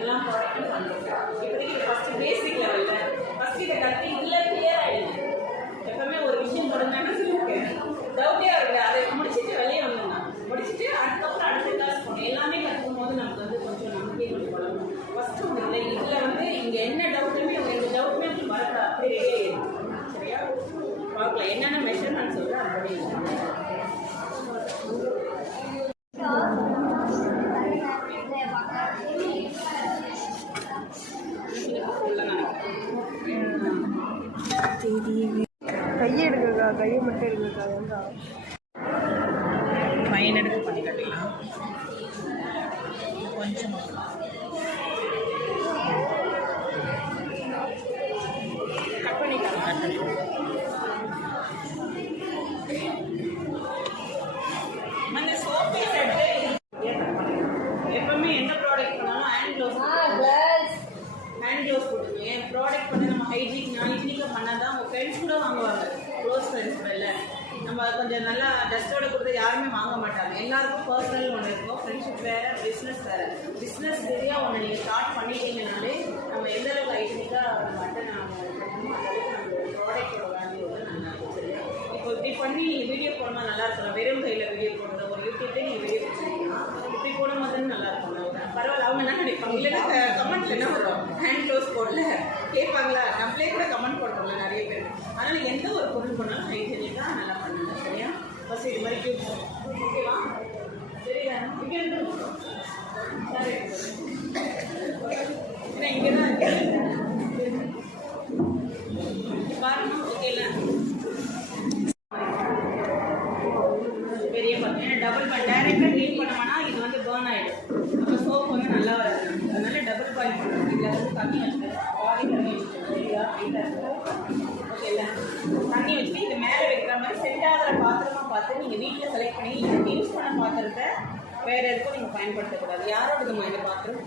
எல்லாம் ப்ராடக்ட்டும் பண்ணுறோம். இப்போதைக்கு ஃபஸ்ட்டு பேசிக் லெவலில் ஃபஸ்ட்டு இதை கட்டி இல்லை கிளியர் ஆகிடுது. எப்பவுமே ஒரு விஷயம் தொடங்கினா சொல்லியிருக்கேன், டவுட்டே வருது. அதை முடிச்சுட்டு வெளியே வந்தோம்னா முடிச்சுட்டு அதுக்கப்புறம் அடுத்த கிளாஸ் போகணும். எல்லாமே கற்றுக்கும் போது நமக்கு வந்து கொஞ்சம் நம்பிக்கை கொஞ்சம் வளரும். ஃபஸ்ட்டு ஒன்று இல்லை, இதில் வந்து இங்கே என்ன டவுட்டுமே எந்த டவுட்டுமே உங்களுக்கு வரக்கூடாது, அப்படியே ரெடியாக இருக்கும். சரியா? பார்க்கலாம் என்னென்ன மெஷர்மெண்ட் சொல்கிறேன் அப்படி கையை எடுக்கிறதா, கையை மட்டும் எடுக்கிறதா, வேண்டாம் ஃபைன் எடுத்து பண்ணி கட்டிக்கலாம். கொஞ்சம் ஹைஜீனிக்காக பண்ணால் தான் உங்கள் ஃப்ரெண்ட்ஸ் கூட வாங்குவாங்க, க்ளோஸ் ஃப்ரெண்ட்ஸ் கூட. இல்லை நம்ம கொஞ்சம் நல்லா டஸ்ட்டோட கொடுத்து யாருமே வாங்க மாட்டாங்க. எல்லாருக்கும் பர்சனல் ஒன்று இருக்கும், ஃப்ரெண்ட்ஷிப் வேறு, பிஸ்னஸ் வேறு. பிஸ்னஸ் ரீதியாக ஒன்று நீங்கள் ஸ்டார்ட் பண்ணிட்டீங்கனாலே நம்ம எந்த அளவுக்கு ஹைஜீனிக்காக மட்டும் நம்ம பண்ணணுமோ அந்த அளவுக்கு நம்ம ப்ராடக்டோட வேல்யூ வந்து நல்லா இருக்கும். சரியா? இப்போ இப்படி பண்ணி நீங்கள் வீடியோ போடணும் நல்லா இருக்கும். வெறும் கையில் வீடியோ போடுறது, ஒரு யூடியூப்லேயே நீங்கள் வீடியோ போட்டீங்கன்னா இப்படி போடும் போது நல்லா இருக்கும். பரவாயில்ல, அவங்க என்ன நினைப்பாங்க, இல்லைன்னா கமெண்ட்ல என்ன வரும், ஹேண்ட் க்ளோஸ் போடல கேட்பாங்களா, நம்மளே கூட கமெண்ட் போடுறோம்ல நிறைய பேர். அதனால் எந்த ஒரு பொருள் பண்ணாலும் ஹைஜீனிக்காக நல்லா பண்ணுங்க. சரியா? ஃபஸ்ட் இது மாதிரி டியூப் ஓகேவா? சரியா? இங்கே இருந்து சரி, ஏன்னா இங்கே தான் பாருங்க. ஓகே இல்லை பெரிய பார்த்தீங்கன்னா டபுள் பாயில் டைரெக்டாக க்ளீன் பண்ணோம்னா இது வந்து பேர்ன் ஆகிடும். அப்போ சோப் வந்து நல்லா வராது. அதனால டபுள் பாயில் பண்ணணும். இதில் வந்து தண்ணி வச்சுட்டு பாதி தண்ணி வச்சுட்டு சரியா? ஓகே இல்லை தண்ணி வச்சுட்டு இது மேலே வைக்கிற மாதிரி செட் ஆகிற பாத்திரமாக பார்த்து நீங்கள் வீட்டில் செலக்ட் பண்ணி யூஸ் பண்ண பாத்திரத்தை வேறு எதுக்கும் நீங்கள் பயன்படுத்தக்கூடாது. யாரோடதுமா இந்த பாத்திரம்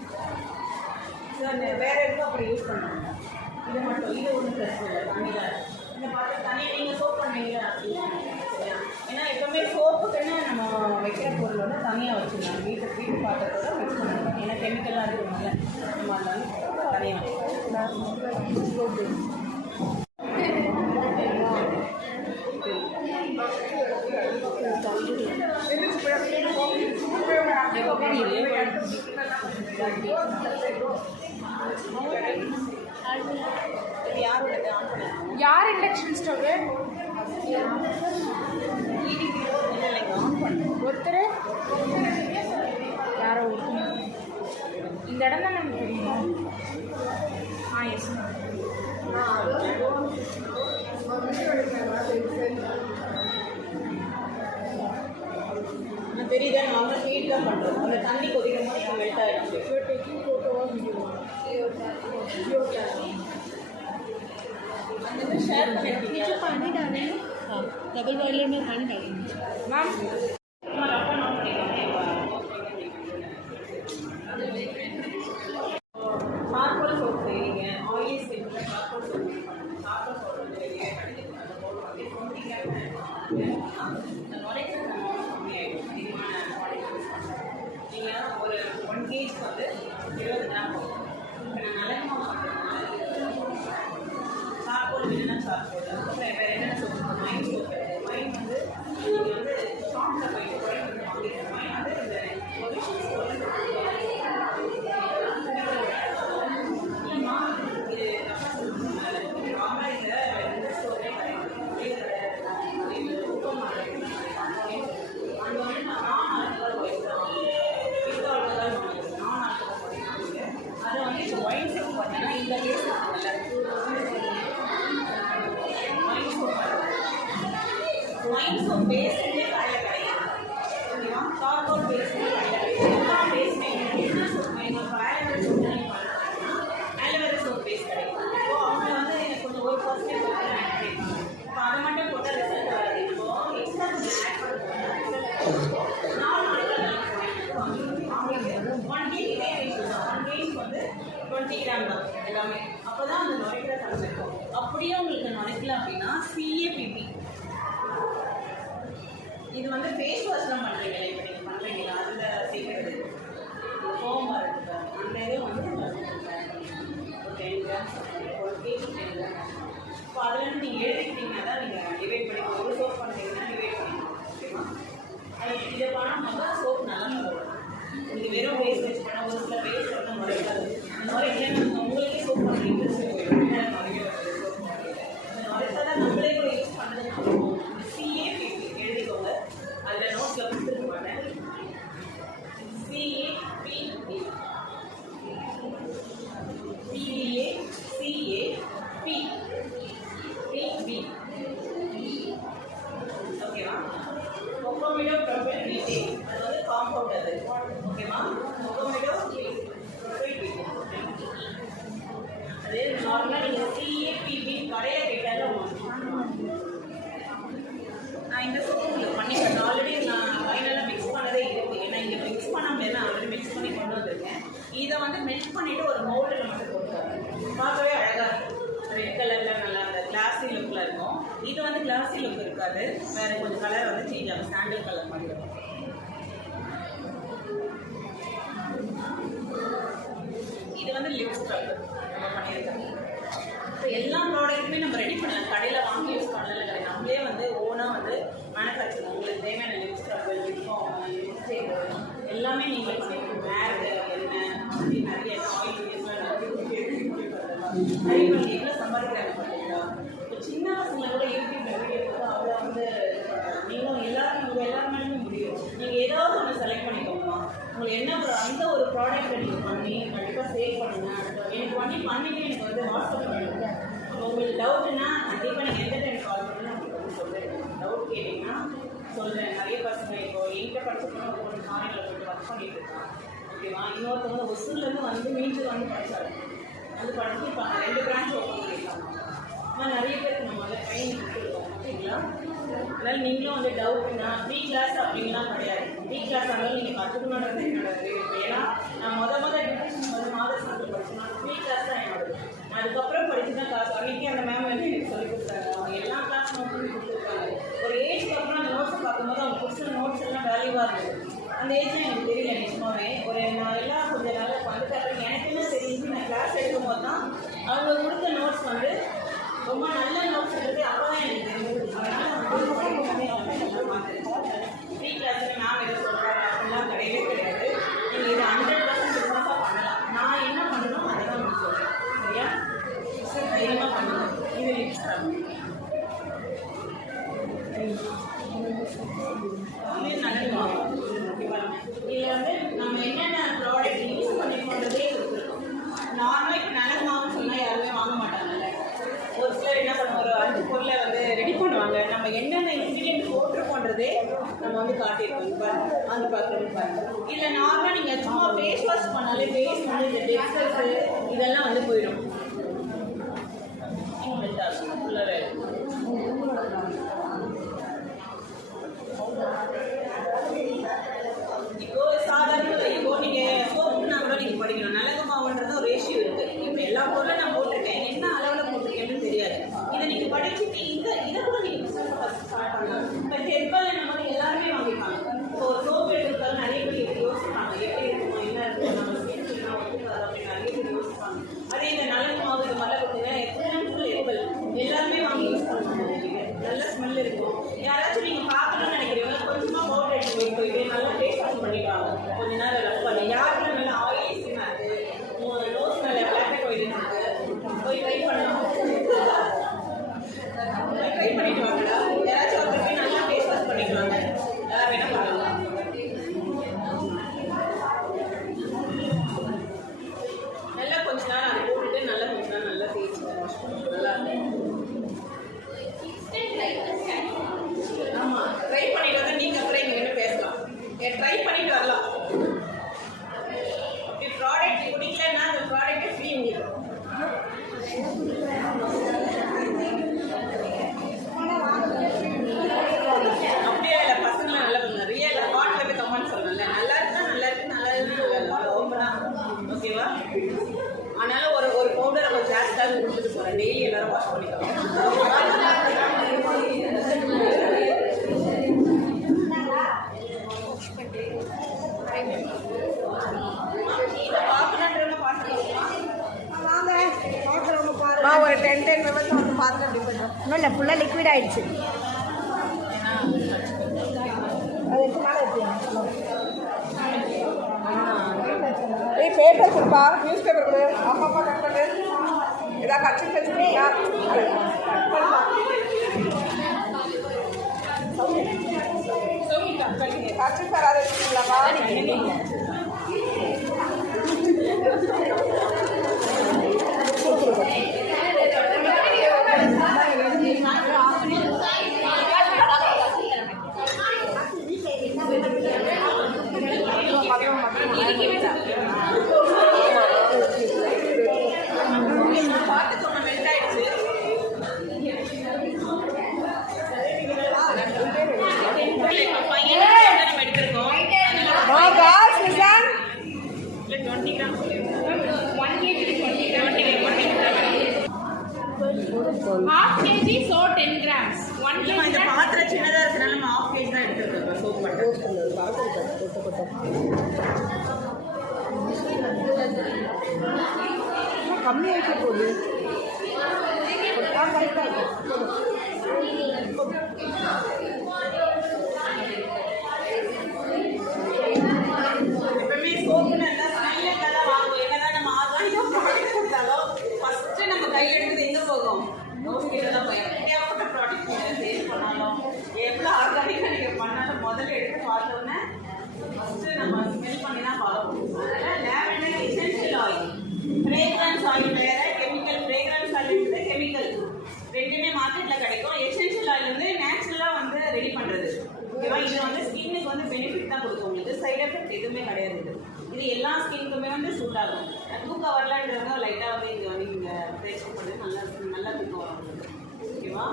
வேறு எதுக்கும் அப்படி யூஸ் பண்ணணும். இது மட்டும் இது ஒன்றும் பிரச்சனை இல்லை, தண்ணி தான். இந்த பாத்திரம் தண்ணியை நீங்கள் சோப் பண்ணுவீங்க சரியா? ஏன்னா எப்பவுமே சோப்புக்குன்னு நம்ம வைக்கிற பொருளோட தனியாக வச்சுருந்தாங்க. வீட்டு பாத்திரத்தோட மிக்ஸ் பண்ணணும். ஏன்னா கெமிக்கலாக இருக்கிறதுனால நம்ம அதை வந்து தனியாக யார் இண்டக்ஷன் ஸ்டவ் ஒருத்தர் யாரோ இந்த இடம் தான் நமக்கு தெரியும். எஸ் தெரியுதா? நார்மல் ஹீட் தான் பண்ணுறோம். அந்த தண்ணி கொதிக்கும் போது மெல்ட் ஆகிடும். அந்த शेयर பண்ணிட்டீங்க पानी डालेंगे। हाँ, डबल बॉयलर में पानी डालेंगे मैम। चारकोल सोप செய்றீங்க, ஆயிலி ஸ்கின்ல சார்கோல் सोप சார்கோல் सोप செய்றீங்க. நீங்கள் ஒரு 1 kg வந்து 20 கிராம் போகும். இப்போ நான் நல்லெண்ணெய் பண்ணுறதுனால சார்கோல் இல்லைன்னா சார்கோல். அப்புறம் வேறு என்னென்ன சோப்பு, மைண்ட் சோப்பு. மைண்ட் வந்து நீங்கள் வந்து ஷாப்பில் போயிட்டு குறைந்து வாங்கிட்டு மைண்ட் வந்து இந்த பொசிஷன்ஸ் ஒயின் சோப் பேஸ்ட்லேயே கடையில் கிடையாது. ஓகேவா? சார்கோல் பேஸ்ட்லேயே கடையில் கிடையாது. எல்லா பேஸ்ட்மே என்ன சோப் இப்போ ஆலோவேரா சோப் தான் நீங்கள் பண்ணுறீங்கன்னா ஆலோவேரா சோப் பேஸ்ட் கிடைக்கும். ஸோ அவங்க வந்து எனக்கு கொஞ்சம் 1% ஆட் பண்ணிருக்காங்க. இப்போ அதை மட்டும் போட்டால் ரிசல்ட் வராது. இப்போ எக்ஸ்ட்ரா கொஞ்சம் ஆட் பண்ணுறது 4 1 kg இதே ரேஷியோ தான். 1 kg வந்து 20 கிராம் தான் எல்லாமே. அப்போ தான் அந்த நுரைக்கிற தன்மை இருக்கும். அப்படியே உங்களுக்கு நுரைக்கல அப்படின்னா CAPP இது வந்து ஃபேஸ் வாஷ்லாம் பண்ணுறீங்களா? இப்போ நீங்கள் பண்ணுறீங்களா? அதில் சேர்க்கறது ஃபோம் வரது அந்த இது வந்து ஒரு 10 கிராம்ஸ் 1 kg 10 கிராம். இப்போ அதில் நீங்கள் எழுதிக்கிட்டீங்கன்னா தான் நீங்கள் டிவைட் பண்ணி ஒரு சோப் பண்ணுறீங்கன்னா டிவைட் பண்ணிக்கலாம். ஓகேவா? அது இதை பண்ணும்போது தான் சோப் நல்லா வரும். நீங்கள் வெறும் வேஸ்ட் வச்சு பண்ணால் ஒரு சில வேஸ்ட் வந்து முறைக்காது. அந்த மாதிரி இல்லைன்னா உங்களுக்கே சோப் பண்ணுற இன்ட்ரெஸ்ட் போயிடும். நிறைய சோப் பண்ணுறது அந்த முறைக்காக நம்மளே கூட யூஸ் பண்ணுறதுக்கு CAPP எழுதிக்கோங்க. அதில் நோட்டில் கொடுத்துருக்க மாட்டேன். CAPP ஓகேவா? கொக்கோமிடோ ப்ரொபைல் பீட்டி அது வந்து காம்பவுண்ட் அது. ஓகேவா? கொக்கோமிடோ ப்ரொபைல் பீட்டி அது நார்மலாக நீங்கள் CAPP கடையில் கேட்டாலும் நான் இந்த சோப்பு உங்களுக்கு பண்ணி பண்ணேன். ஆல்ரெடி நான் ஃபைனலாக மிக்ஸ் பண்ணதே இருக்குது. ஏன்னா இங்கே மிக்ஸ் பண்ண முடியாது. நான் ஆல்ரெடி மிக்ஸ் பண்ணி கொண்டு வந்திருக்கேன். இதை வந்து மெல்ட் பண்ணிவிட்டு ஒரு மோல்டில் மட்டும் போட்டுருக்கேன். பார்க்கவே அழகாக இருக்கும். ரெட் கலர் இருக்காது, வேற கொஞ்சம் கலர் வந்து சேஞ்ச் ஆகும், சாண்டில் கலர் மாதிரி இருக்கும். இது வந்து லிப் ஸ்க்ரப் நம்ம பண்ணியிருக்கோம். ஸோ எல்லா ப்ராடக்ட்டுமே நம்ம ரெடி பண்ணலாம், கடையில் வாங்கி யூஸ் பண்ணல, நம்மளே வந்து ஓனாக வந்து மேனுஃபேக்சர் உங்களுக்கு தேவையான லிப் ஸ்க்ரப், லிப்ஸ்டிக் எல்லாமே நீங்கள் பண்ணிக்கலாம். மேட் எண்ணெய் அப்படி நிறைய ஆயில் நிறைய எவ்வளோ சம்பாதிக்கிறாங்க பார்த்தீங்களா. இப்போ சின்ன பசங்களை கூட யூடியூப்ல வீடியோ போட்டு அவ்வளோ வந்து நீங்களும் எல்லாருமே முடியும். நீங்கள் ஏதாவது ஒன்று செலக்ட் பண்ணிக்கோங்கம்மா. உங்களுக்கு என்ன அந்த ஒரு ப்ராடக்ட்டை நீங்கள் பண்ணி கண்டிப்பாக சேல் பண்ணுங்கள். எனக்கு பண்ணிட்டு எனக்கு வந்து வாட்ஸ்அப் பண்ணுங்க. உங்களுக்கு டவுட்னா கண்டிப்பாக நீங்கள் எந்த டைம் கால் பண்ணி உங்களுக்கு வந்து சொல்கிறேன். டவுட் கேட்டிங்கன்னா சொல்கிறேன். நிறைய பசங்க இப்போ என்கிட்ட படிச்சுக்கணும் ஒரு ஃபாரினில் போய்ட்டு ஒர்க் பண்ணிட்டு இருக்காங்க. ஓகேவா? இன்னொருத்தவங்க ஒசூர்லேருந்து வந்து மீன்ஸ் வந்து படித்தாரு, வந்து படிச்சு இப்போ 2 பிரான்ச் ஓப்பன் பண்ணியிருக்காங்க. ஆனால் நிறைய பேருக்கு நம்ம வந்து ட்ரைனிங் கொடுத்துருக்கோம். ஓகேங்களா? அதனால் நீங்களும் வந்து டவுட்னா ஃப்ரீ கிளாஸ் அப்படின்லாம் கிடையாது. ஃப்ரீ கிளாஸ் ஆனாலும் நீங்கள் கற்றுக்கணுன்றது என்னோட விருப்பம். ஏன்னா நான் முதல் டியூஷன் வந்து மாதர் ஸ்கூலில் படிச்சேன்னா ஃப்ரீ கிளாஸ் தான் என்னோடது. நான் அதுக்கப்புறம் படிச்சு தான் காசு அன்றைக்கி அந்த மேம் வந்து எனக்கு சொல்லிக் கொடுத்தாங்க. அவங்க எல்லா கிளாஸ் நோட்ஸும் கொடுத்துருக்காங்க. ஒரு ஏஜ்க்கு அப்புறம் அந்த நோட்ஸை பார்க்கும்போது அவங்க கொடுத்த நோட்ஸ் எல்லாம் வேல்யூவாக இருந்தது. அந்த ஏஜ்லாம் எனக்கு தெரியல நிஜமாவே. நான் எல்லாம் கொஞ்சம் நாள் வந்துட்டு எனக்குமே தெரிஞ்சு நான் கிளாஸ் எடுக்கும் போது தான் அவங்க கொடுத்த நோட்ஸ் வந்து ரொம்ப நல்ல நோட்ஸ் எடுத்து அப்போ தான் எனக்கு தெரிஞ்சது. அதனால் ஃப்ரீ கிளாஸில் மேம் எதுவும் சொல்கிறாங்க அப்படிலாம் கிடையவே கிடையாது. நீங்கள் இது 100% பிஸ்னஸாக பண்ணலாம். நான் என்ன பண்ணணும் அதை தான் நான் சொல்கிறேன். சரியா? தைரியமாக பண்ணணும். இது லிப்ஸ் தான் இது நல்லது. ஓகேவா? இதில் வந்து நம்ம என்னென்ன ப்ராடக்ட் யூஸ் பண்ணிக்கொண்டதே கொடுத்துருக்கோம். நார்மலாக இப்போ நல்ல மாவுன்னு சொன்னால் யாருமே வாங்க மாட்டாங்கல்ல. ஒரு சிலர் என்ன பண்ணுவோம், ஒரு 5 பொருளை வந்து ரெடி பண்ணுவாங்க. நம்ம என்னென்ன இன்க்ரீடியன்ட் போட்டிருக்கோன்றதே நம்ம வந்து காட்டியிருக்கோம். பாருங்க, அந்த பக்கம் பாருங்க. இல்லை நார்மலாக நீங்கள் சும்மா ஃபேஸ் வாஷ் பண்ணாலே ஃபேஸ் வந்து இந்த டெக்ஸ்டர்ஸு இதெல்லாம் வந்து போயிடும். ஃபுல்லாகவே இப்போ சாதாரண இப்போ நீங்கள் சோப்புனா கூட நீங்கள் படிக்கணும். நல்லது மாவுன்றது ஒரு ரேஷியோ இருக்குது. இப்போ எல்லா பொருளும் நான் போட்டிருக்கேன், என்ன அளவில் போட்டிருக்கேன்னு தெரியாது. இதை நீங்கள் படிச்சுட்டு இதை கூட நீங்கள் பிஸ்னஸ் ஸ்டார்ட் பண்ணலாம். இப்போ ஹெர்பல் என்ன மாதிரி எல்லாருமே வாங்கிப்பாங்க. இப்போ ஒரு சோப்பு எடுத்தாலும் நிறைய பேர் எப்படி யோசிப்பாங்க, எப்படி இருக்குமோ என்ன இருக்கும் நம்ம ஸ்கின்லாம் ஒத்துக்காது அப்படின்னு நிறைய பேர் யோசிப்பாங்க. அதே இந்த நல்லது மாவு இது மாதிரிலாம் கொடுத்தீங்கன்னா எக்ஸாம்பிள் ஹெர்பல் எல்லாருமே வாங்கி யூஸ் பண்ணுவாங்க. நல்ல ஸ்மெல் இருக்கும். யாராச்சும் நீங்கள் பார்க்கணும்னு நினைக்கிறீங்க, கொஞ்சமாக பவுடர் எடுத்து போயிட்டு நல்லா ஃபேஸ் வாஷ் பண்ணிடுவாங்க. கொஞ்ச நேரம் ரப் பண்ணி யாருக்கும் நல்லா ஆயிலி ஸ்கின்னாக இருக்குது, நோஸ் மேலே பிளாக் ஆயில் இருக்குது, போய் ட்ரை பண்ணலாம். ட்ரை பண்ணிட்டு வாங்கடா. யாராச்சும் ஒருத்தருக்கு நல்லா ஃபேஸ் வாஷ் பண்ணிடுவாங்க. யாரும் என்ன பண்ணலாம்? நல்லா கொஞ்ச நேரம் அதை போட்டுட்டு நல்லா கொஞ்ச நேரம் நல்லா தேய்ச்சி வாஷ் பண்ணுவோம். நல்லா இருக்கும். ஆமாம், ட்ரை பண்ணிட்டு வந்து நீங்கள் அப்புறம் இங்கே என்ன பேசலாம். ட்ரை பண்ணிட்டு வரலாம். அப்படி ப்ராடக்ட் பிடிக்கலன்னா அந்த ப்ராடக்ட்டை ஃப்ரீ உங்களுக்கு. அப்படியே இல்லை, பசங்களாம் நல்லா பண்ணுங்க. ரியல் ஹார்ட்ல போய் கமெண்ட் சொல்லணும்ல, நல்லா இருக்குன்னா நல்லா இருக்கு, நல்லா இருக்குன்னா ஓப்பனா. ஓகேவா? ஆனாலும் ஒரு பவுடரை கொஞ்சம் ஜாஸ்தியாக கொடுத்துட்டு போகிறேன். டெய்லி எல்லாரும் வாஷ் பண்ணிக்கலாம். ஒரு 10 மெம்பர்ஸ் வந்து பார்த்து அப்படி பண்ணுறோம். இன்னும் இல்லை, ஃபுல்லாக லிக்விட் ஆகிடுச்சு. அது எடுத்து மேலே எடுத்துக்கலாம். பேப்பர் கொடுப்பா, நியூஸ் பேப்பர் கொடு. அப்பா கட் பண்ணு. ஏதாவது கட்சி வச்சுருக்கீங்களா? கட்சி தராது வச்சுருக்கீங்களாப்பா? $20 grams. half kg so 10 grams. 1 இல்லைம்மா இந்த kg. பாத்திரம் சின்னதாக இருக்கிறனால நம்ம ஆஃப் கேஜ் தான் எடுத்துருக்கோம் சோப் மட்டும். கம்மியாகிட்டு போகுது கரெக்டாக இருக்கும். எப்பவுமே சோப்பு நல்லா ஸ்மெல்லுக்காக தான் வாங்குவோம். என்னதான் நம்ம ஆர்கானிக்காக ப்ராடக்ட் கொடுத்தாலும் ஃபஸ்ட்டு நம்ம கை எடுக்கிறது எங்கே போகும்? நோஸ் கிட்ட தான் போயிடும். தேவைப்பட்ட ப்ராடக்ட் நீங்கள் சேல் பண்ணாலும் எவ்வளோ ஆர்கானிக்காக நீங்கள் பண்ணாலும் முதல்ல எடுத்து பார்த்தோன்னே ஃபஸ்ட்டு நம்ம ஸ்மெல் பண்ணி தான் பார்க்கணும். அதனால் lavender essential oil, fragrance oil வேறு, கெமிக்கல் ஃப்ரேக்ரன்ஸ் ஆயில் வந்து கெமிக்கல் ரெண்டுமே மார்க்கெட்டில் கிடைக்கும். எசென்ஷியல் ஆயில் வந்து நேச்சுரலாக வந்து ரெடி பண்ணுறது. ஓகேவா? இது வந்து ஸ்கின்னுக்கு வந்து பெனிஃபிட் தான் கொடுக்கும். உங்களுக்கு சைட் எஃபெக்ட் எதுவுமே கிடையாது. இது எல்லா ஸ்கின்னுக்குமே வந்து சூட் ஆகும். தூக்கம் வரலன்றவங்க லைட்டாக வந்து இங்கே வந்து நீங்கள் பேஸ்ட் பண்ணுறது நல்லா தூக்கம் வரும். ஓகேவா?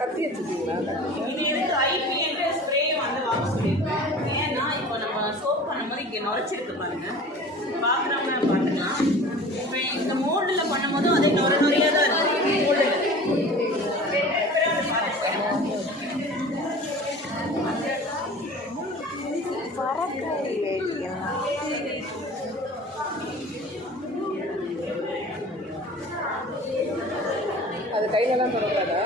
கத்தி வச்சுருக்கீங்களா? இது எதுக்கு ஐபி என்ற ஸ்ப்ரே வந்து வாங்க சொல்லியிருக்கேன். ஏன்னா இப்போ நம்ம சோப் பண்ணும்போது இங்கே நுரைச்சிருக்கு பாருங்க, பார்க்குறவங்க பார்த்துக்கலாம். இப்போ இந்த மோல்டில் பண்ணும்போதும் அதே நுரையாக தான் இருக்கும். மோல்டில் அது கையிலலாம் தொடக்கூடாதா?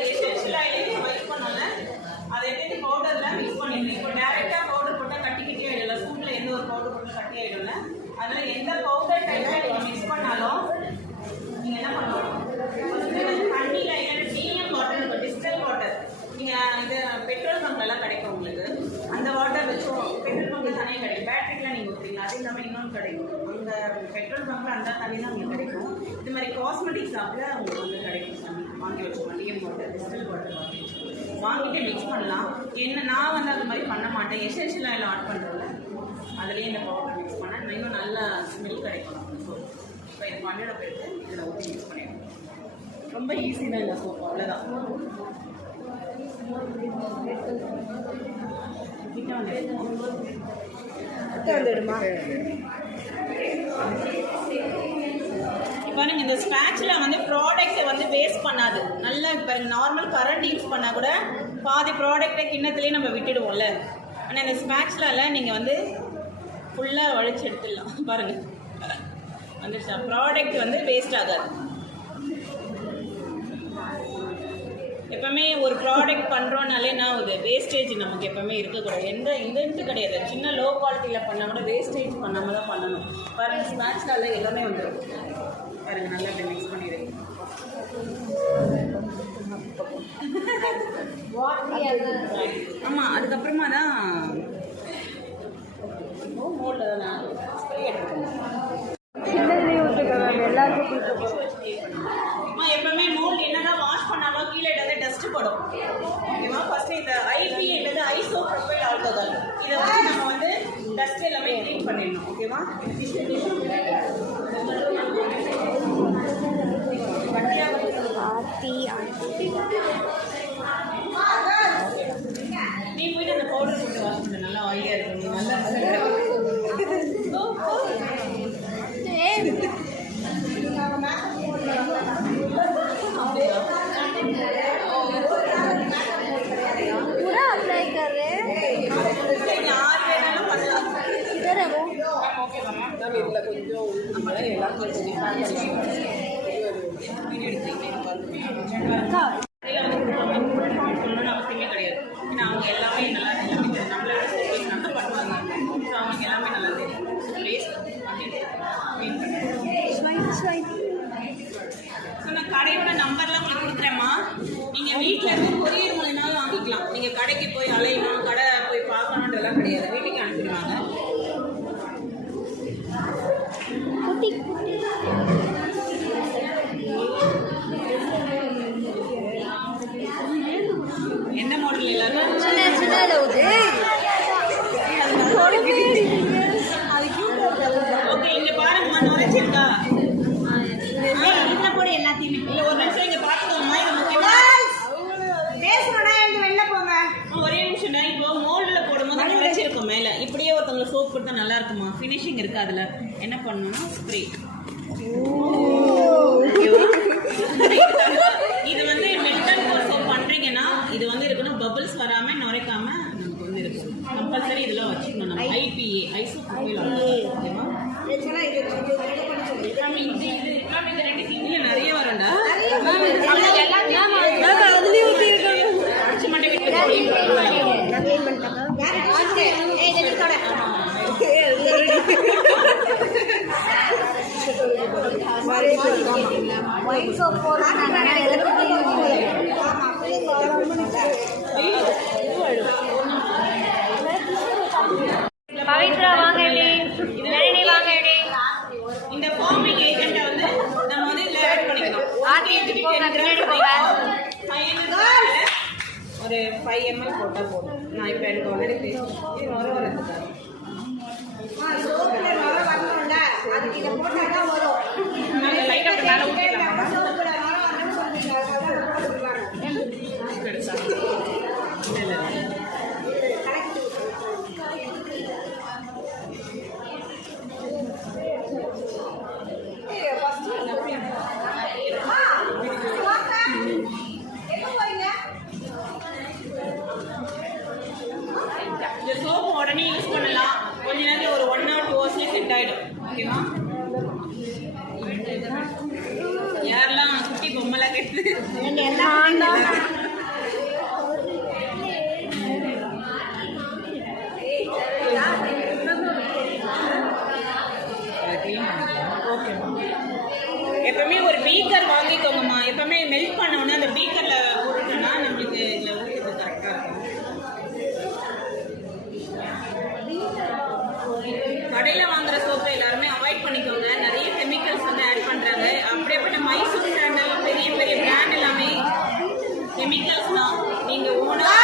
எசென்ஷியல் ஆயிலே நம்ம யூஸ் பண்ணோம்ல, அதை எடுத்து பவுடரில் மிக்ஸ் பண்ணிடணும். இப்போ டேரெக்டாக பவுடர் போட்டால் கட்டிக்கிட்டே ஆகிடும்ல, சூப்பில் எந்த ஒரு பவுடர் போட்டால் கட்டி ஆகிடும்ல. அதனால் எந்த பவுடர் டைப்பில் நீங்கள் மிக்ஸ் பண்ணாலும் நீங்கள் என்ன பண்ணணும்? தண்ணியில் இல்லைன்னா டிஎம் வாட்டர் இருக்கும், டிஸ்டல் வாட்டர். நீங்கள் இந்த பெட்ரோல் பங்க்லாம் கிடைக்கும் உங்களுக்கு. அந்த வாட்டர் வச்சும் பெட்ரோல் பங்க் தனியாக கிடைக்கும். பேட்டரியில் நீங்கள் ஊற்றுறீங்க, அது இல்லாமல் இன்னொன்று கிடைக்கும். அந்த பெட்ரோல் பங்க்கில் அந்த தண்ணி தான் உங்களுக்கு கிடைக்கும். இது மாதிரி காஸ்மெட்டிக் ஷாப்பில் உங்களுக்கு வந்து கிடைக்கும். தண்ணி வாங்கி வச்சுக்கோங்க. டிஎம் வாட்டர், டிஸ்டல் வாட்டர் வாங்கிட்டு மிக்ஸ் பண்ணலாம். என்ன நான் வந்து அது மாதிரி பண்ண மாட்டேன். எசென்ஷியல் ஆயில் ஆட் பண்ணுறதுல அதுலேயே இந்த பவுடர் மிக்ஸ் பண்ணால் இன்னும் நல்ல ஸ்மெல் கிடைக்கும். ஸோ இப்போ இது பண்ணிட போயிட்டு இதில் ஊற்றி மிக்ஸ் பண்ணிடணும். ரொம்ப ஈஸி தான் இந்த சோப், அவ்வளோதான். பாருங்க, இந்த ஸ்பேட்சில் வந்து ப்ராடக்ட்டை வந்து வேஸ்ட் பண்ணாது. நல்லா பாருங்க, நார்மல் கரண்ட் யூஸ் பண்ணால் கூட பாதி ப்ராடக்டை கிண்ணத்துலேயே நம்ம விட்டுடுவோம்ல. ஆனால் இந்த ஸ்பேட்சில் நீங்கள் வந்து ஃபுல்லாக உழைச்சி எடுத்துடலாம். பாருங்கள் வந்துடுச்சா? ப்ராடக்ட் வந்து வேஸ்ட் ஆகாது. எப்பவுமே ஒரு ப்ராடக்ட் பண்ணுறோன்னாலே நான் ஒரு வேஸ்டேஜ் நமக்கு எப்பவுமே இருக்கக்கூடாது. எந்த இதுன்ட்டு கிடையாது. சின்ன லோ குவாலிட்டியில் பண்ணால் கூட வேஸ்டேஜ் பண்ணாமல் தான் பண்ணணும். பாருங்கள், ஸ்நாக்ஸ்னால எல்லாமே வந்துடும். பாருங்கள், நல்லா இப்படி மிக்ஸ் பண்ணிடுங்க. ஆமாம், அதுக்கப்புறமா தான் மோல்டில் தான் நான் ஸ்ப்ரே எடுத்துக்கணும். எப்பவுமே மோல்டு என்னதான் வாஷ் பண்ணாலும் கீழே ஏதாவது டஸ்ட் படும். ஓகேவா? ஃபர்ஸ்ட் இந்த ஐபி என்னது ஐசோப்ரோபைல் ஆல்கஹால், இதை வந்து நம்ம வந்து டஸ்ட் எல்லாமே க்ளீன் பண்ணிடணும். ஓகேவா? நீ போயிட்டு அந்த பவுடர் போட்டு வாஷ் பண்ண, நல்லா ஆயிலியாக இருக்கும். நல்லா पूरा अप्लाई कर रहे हैं யார் வேணாலும் பண்ணலாம். इधर है वो ஓகே மேம். நான் இதில் கொஞ்சம் எல்லாம் சொல்லணும்னு அவசியமே கிடையாது. ஏன்னா அவங்க எல்லாமே நல்லா நம்மளோட நல்லா பண்ணுவாங்க. ஸோ அவங்க எல்லாமே நல்லா தெரியும். ஸோ நான் கடையோட நம்பர்லாம் உங்களுக்கு கொடுக்குறேம்மா. நீங்கள் வீட்டில் இருந்து கொரியர் மூலமாவும் வாங்கிக்கலாம். நீங்கள் கடைக்கு போய் அலையணும், கடை போய் பார்க்கணுன்றதெல்லாம் கிடையாது. வீட்டுக்கு அனுப்பிடுவாங்க. என்ன மாடல் எல்லாரும் ஓகே, இங்க பாருங்கம்மா, நுரைச்சிருக்கா? எல்லாத்தையுமே இல்லை, ஒரு நிமிஷம் இங்க பார்த்துக்கோங்கம்மா. இது முக்கியமா பேசணும்னா சோப் கொடுத்தா நல்லா இருக்குமா? ஃபினிஷிங் இருக்கு அதில். என்ன பண்ணணும்னா ஸ்ப்ரே. இது வந்து மெல்டன் சோப் பண்ணுறீங்கன்னா இது வந்து இருக்கணும் பபிள்ஸ் வராமல் நுரைக்காம நமக்கு வந்து இருக்கும். கம்பல்சரி இதெல்லாம் வச்சுக்கணும். நம்ம ஐபிஏ ஐசோப்ரோபைல் ஓகேவா? இல்லை நிறைய வரும்டா. பவித்ரா வாங்க இந்த ஃபார்மிங் ஏஜென்ட்டை வந்து நம்ம வந்து இதில் ஆட் பண்ணிக்கணும். ஒரு 5 ml போட்டால் போதும். நான் இப்போ எனக்கு ஆல்ரெடி பேசுகிறேன். இது வரதுக்கு நாங்கள் லைட்டாக மேலே ஊற்றிடலாமா? இந்த சோப்பு உடனே யூஸ் பண்ணலாம். கொஞ்ச நேரத்தில் ஒரு 1 or 2 hours செட் ஆகிடும். ஓகேவா? யாரெல்லாம் குட்டி பொம்மைலாம் கெட்டு எப்பவுமே ஒரு பீக்கர் வாங்கிக்கோங்கம்மா. எப்பவுமே மெல்ட் பண்ணோன்னா அந்த பீக்கரில் போட்டுட்டோன்னா நம்மளுக்கு இதில் ஊற்றுறது கரெக்டாக இருக்கும். கடையில் வாங்குற சோப்பை எல்லாருமே அவாய்ட் பண்ணிக்கோங்க. நிறைய கெமிக்கல்ஸ் வந்து ஆட் பண்ணுறாங்க. அப்படியேப்பட்ட மைசூர் சாண்டல் பெரிய பெரிய பிராண்ட் எல்லாமே கெமிக்கல்ஸ் தான். நீங்கள் ஓனாக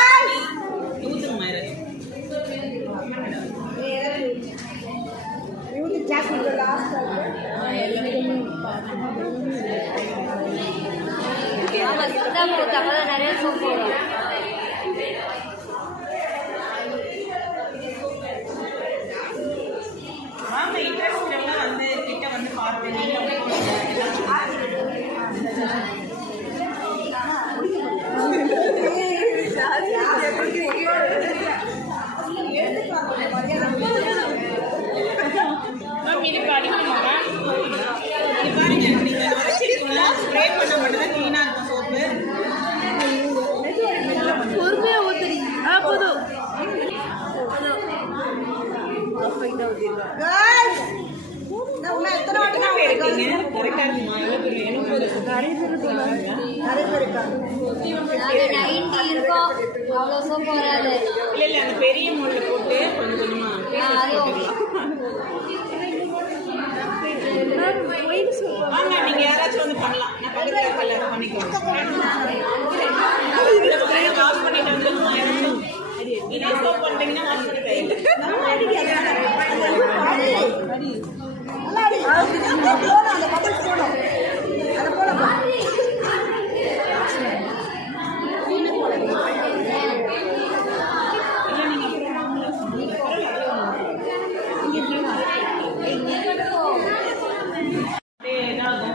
ஊற்றுங்க மாதிரி நிறைய சோப்பு வாங்க. இன்ட்ரெஸ்ட் எல்லாம் வந்து கிட்ட வந்து பார்த்து நீங்கள் இதுக்கு அடிக்கணுமா? இது பாருங்க, நீங்கள் உரைச்சிருக்கீங்களா? ஸ்ப்ரே பண்ண மட்டும் தான் க்ளீனாக இருக்கும் சோப்பு. பொறுமையா ஊத்துறீங்க. போதும். எத்தனை பேர் இருக்கீங்க? கரெக்டாக இருக்குமா? எவ்வளோ பேர்? எனக்கு அவ்வளோ சோப்பு வராது. இல்லை இல்லை, அந்த பெரிய மூடில் போட்டு கொஞ்சம் கொஞ்சமாக வாங்க. நீங்கள் யாராச்சும் வந்து பண்ணலாம். நான் பக்கத்தில் கல்யாணம் பண்ணிக்கோங்க. வாஷ் பண்ணிட்டு வந்து இதே சோப் பண்ணுறீங்கன்னா வாஷ் பண்ணிட்டு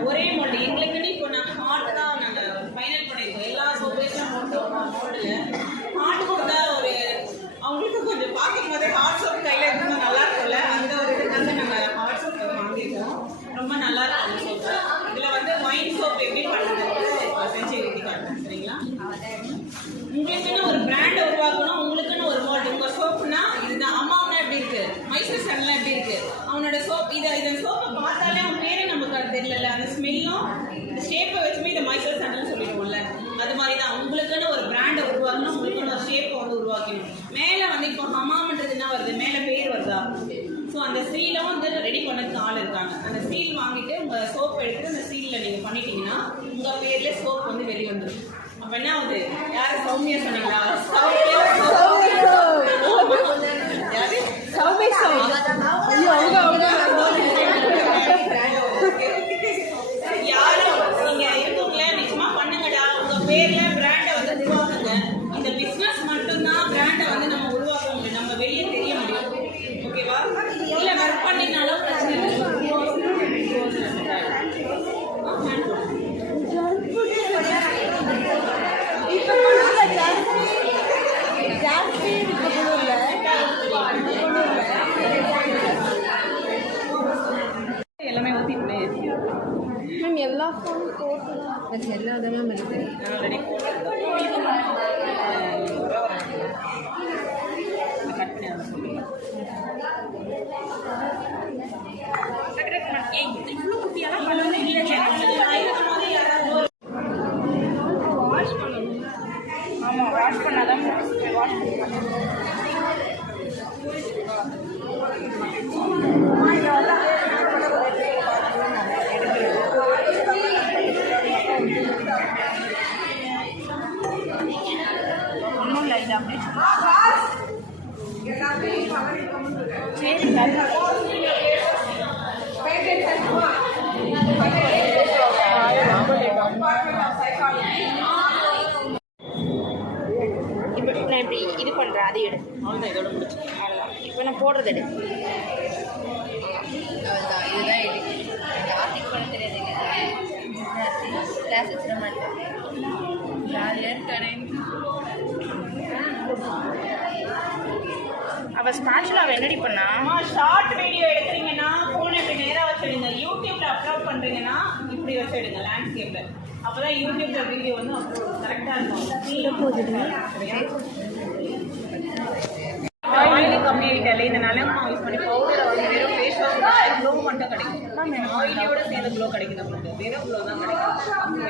ஒரே மோல்டு எங்களுக்குன்னு இப்போ நாங்கள் ஹார்ட் தான் நாங்கள் ஃபைனல் பண்ணியிருக்கோம். எல்லா சோப்பேஸும் போட்டோம் மோல்டில். ஹார்ட் கொடுத்தா ஒரு அவங்களுக்கு கொஞ்சம் பார்க்கும் போதே ஹார்ட் சோப் கையில் இருந்தால் நல்லா இருக்கும்ல. அந்த ஒரு இதுக்காக நாங்கள் ஹார்ட் சோப் வாங்கியிருக்கோம். ரொம்ப நல்லா இருக்கும் சோப்பு. இதில் வந்து ஒயின் சோப் எப்படி பண்ணுறது இப்போ செஞ்சு எழுதி காட்டுறேன். சரிங்களா? உங்களுக்குன்னு ஒரு பிராண்டை உருவாக்கணும். உங்களுக்குன்னு ஒரு மோல்டு. உங்கள் சோப்புனா இதுதான். அம்மாவுனா எப்படி இருக்கு, மைசூர் சாண்டல்லாம் எப்படி இருக்கு, அவனோட சோப் இதன் சோப்பை பார்த்தாலே அவன் பேரே நமக்கு அது தெரியல. அந்த ஸ்மெல்லும் இந்த ஷேப்பை வச்சுமே இதை மைசூர் சாண்டல்னு சொல்லிடுவோம்ல. அது மாதிரி தான் உங்களுக்குன்னு ஒரு பிராண்டை உருவாக்கணும். உங்களுக்குன்னு ஒரு ஷேப்பை வந்து உருவாக்கணும். மேலே வந்து இப்போ ஹமாம்ன்றது என்ன வருது, மேலே பேர் வருதா? ஸோ அந்த சீலும் வந்து ரெடி பண்ணதுக்கு ஆள் இருக்காங்க. அந்த சீல் வாங்கிட்டு உங்கள் சோப் எடுத்துட்டு அந்த சீலில் நீங்கள் பண்ணிட்டீங்கன்னா உங்கள் பேர்ல சோப் வந்து வெளியே வந்துடும். அப்போ என்ன ஆகுது? யாரும் சௌமியா சொன்னீங்களா? யாரும் நீங்க இருக்கவங்கள நிச்சயமா பண்ணுங்கடா. உங்க பேர்ல பிராண்டை வந்து உருவாக்குங்க. இந்த பிசினஸ் மட்டும்தான் பிராண்டை வந்து நம்ம உருவாக்க முடியும். நம்ம வெளியே தெரிய முடியும். ஓகேவா? எல்லா விதமும் இருக்குது. ஆல்ரெடி போட்டிருக்கோம். கட் பண்ணி அதை சொல்லுங்கள். இவ்வளோ குட்டியெல்லாம் பண்ணணும் இல்லை. வாஷ் பண்ணணும். ஆமாம், வாஷ் பண்ணாதான் வாஷ் பண்ணணும். ஒன்றும் இல்லை, இது அப்படியே சரி. இப்போ நான் இப்படி இது பண்ணுறேன், அதை எடு. அவ்வளோதான், இதோட முடிச்சு. அவ்வளோதான். இப்போ நான் போடுறது எடு. அவ்வளோதான், இதுதான் எடிட்டிங். ஆர்டிக் பண்ண தெரியாது கிளாஸ் வச்சுட மாட்டேன். ஜாலியாக இருக்கேன். அவள் ஸ்பேச்சுலாவை என்னடி பண்ணா? ஷார்ட் வீடியோ எடுக்கிறீங்கன்னா ஃபோனை இப்படி நேராக வச்சுடுங்க. யூடியூப்ல அப்லோட் பண்ணுறீங்கன்னா இப்படி வச்சுடுங்க லேண்ட்ஸ்கேப்பில். அப்போ தான் யூடியூப்ல வீடியோ வந்து அப்லோட் கரெக்டாக இருக்கும். ஆயில் கம்மியாகிட்டாலே இந்த நிலமா யூஸ் பண்ணி பவுடரை வந்து வெறும் ஃபேஸ் வாஷ் க்ளோ மட்டும் கிடைக்கும். ஆயிலியோட சேர்ந்த க்ளோ கிடைக்குது உங்களுக்கு. வெறும் க்ளோ தான் கிடைக்கும்.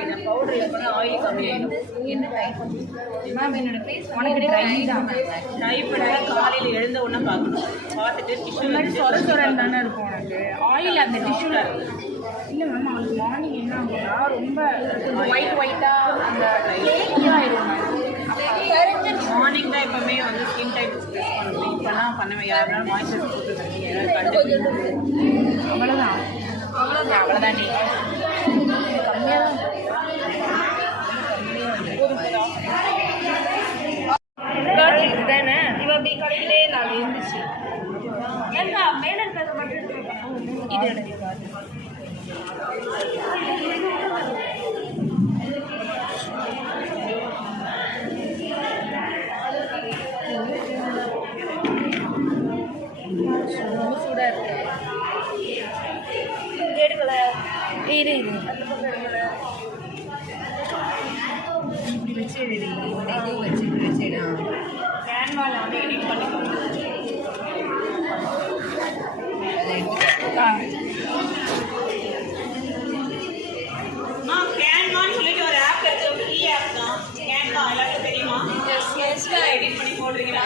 இந்த பவுடர் யூஸ் பண்ணி ஆயில் கம்மியாகிடும். என்ன டைப் மேம் என்னோட ஃபேஸ் உனக்கு ட்ரை தான். டைப் பண்ண காலையில் எழுந்த உடனே பார்க்கணும். பார்த்துட்டு டிஷ்யூ மாதிரி சொரன்னு தானே இருக்கும் உனக்கு. ஆயில் அந்த டிஷ்யூவில் இல்லை மேம், அவனுக்கு மார்னிங் என்ன ஆகும்னா ரொம்ப ஒயிட்டாக அந்த லேக்கியாக ஆயிடும். மார்னிங் தான் எப்பவுமே வந்து ஸ்கின் டைப் ஸ்ட்ரெஸ் பண்ணணும். இப்போலாம் பண்ணவே யாருனாலும் மாய்ஸ்சரைசர் போட்டுருக்கீங்க. யாராவது கண்டு அவ்வளோதான். அவ்வளோதான். நீ கம்மியாக தான் இதுதானே இவ அப்படி கடையிலே நான் இருந்துச்சு. ஏன்னா மேலே இருக்கிறது மட்டும் இது எனக்கு ரொம்ப சூடாக இருக்கு. எடுக்கல இரு இப்படி வச்சு வச்சுடா. கேன்வாவில் வந்து எடிட் பண்ணிக்கோங்க. கேன்வான்னு சொல்லிட்டு ஒரு ஆப் இருக்கு. ஃப்ரீ ஆப் தான். கேன்வா எல்லாருக்கும் தெரியுமா? எடிட் பண்ணி போடுறீங்களா?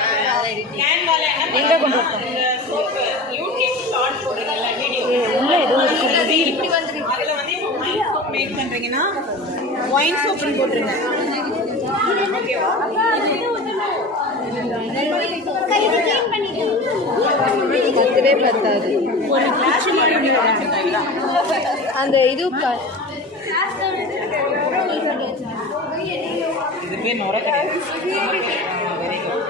கேன்வால என்ன பண்ணுங்க, இந்த சோப்பு யூடியூப் ஷார்ட் போடுறீங்கல்ல வீடியோ, இப்படி வந்துருக்கு. அதில் வந்து இப்போ ஒயின் சோப் மேக் பண்ணுறீங்கன்னா ஒயின் சோப்புன்னு போட்டுருங்க. ஓகேவா? பத்தவே பத்தாது. ஒரு ஃப்ளாஷ் மாதிரி அந்த இது இது பேர் நுர கிடையாது. Very good.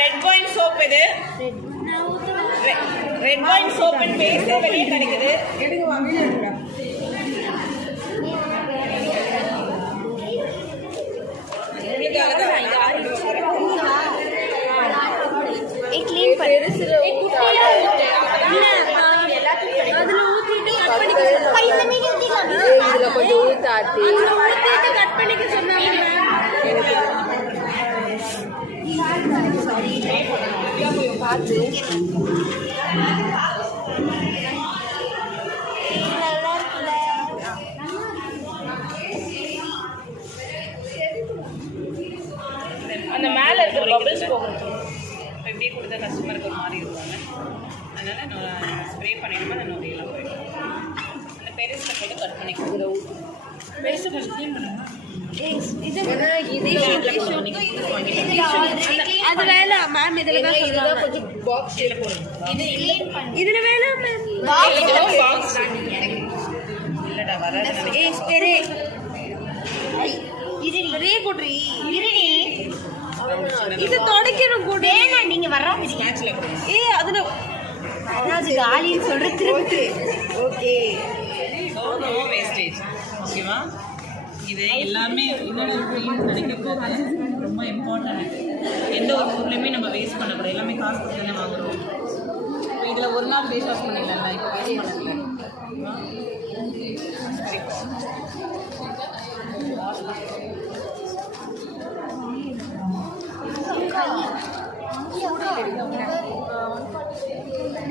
Red wine soap இது. ரெட் ஒயின் சோப் அண்ட் பேஸ்டே வெளியே கிடைக்குது. எடுங்க வாங்க எடுங்க. க்ளீன் பண்ணி இதுல கொஞ்சம் ஊத்தாட்டி கட் பண்ணிக்க சொன்னாங்க. பார்த்து அந்த மேலே இருக்கிற பபிள்ஸ் போகணும். இப்படியே கொடுத்த கஸ்டமருக்கு ஒரு மாதிரி இருப்பாங்க. அதனால் நான் ஸ்ப்ரே பண்ணிடுமா அந்த நோரியெல்லாம் போயிடும். அந்த பெருசில் போய்ட்டு கட் பண்ணிக்கலாம். பெருசு கொஞ்சம் க்ளீன் பண்ணுங்க. அது வேலை மேம். இதுதான் கொஞ்சம் பாக்ஸ் போடுங்க. இதுல வேணாம் மேம். இல்லைடா வராது. இது தொடக்கணும் கூட. நீங்க வர்றாங்க ஸ்நாக்ஸில் கொடுங்க. அதுல அதாவது காலின்னு சொல்றது. Okay no wastage. ஓகேவா? இது எல்லாமே இன்னொன்று கிடைக்கிறது ரொம்ப இம்பார்ட்டன்ட். எந்த ஒரு பொருளையுமே நம்ம வேஸ்ட் பண்ணக்கூடாது. எல்லாமே காசு கொடுத்து தானே வாங்குறோம். இது இதில் ஒரு நாள் ஃபேஸ் வாஷ் பண்ணிடலாம் இப்போ யூஸ் பண்ணல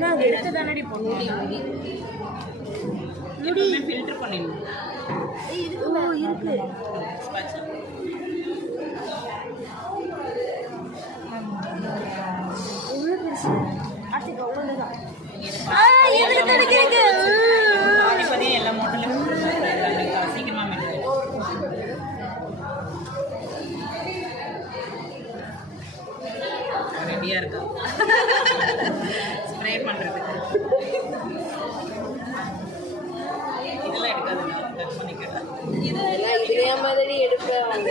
நான் எடுத்து தானடி போடுவேன் எப்பவுமே ஃபில்டர் பண்ணிடணும் இருக்கு பாதி எல்லா மாடலும் சீக்கிரமாக மெட்டீரியல் ரெடியாக இருக்கா ஸ்ப்ரே பண்ணுறதுக்கு இதெல்லாம் எடுக்காதுங்க கட் பண்ணிக்கலாம் இதே மாதிரி எடுப்பேன்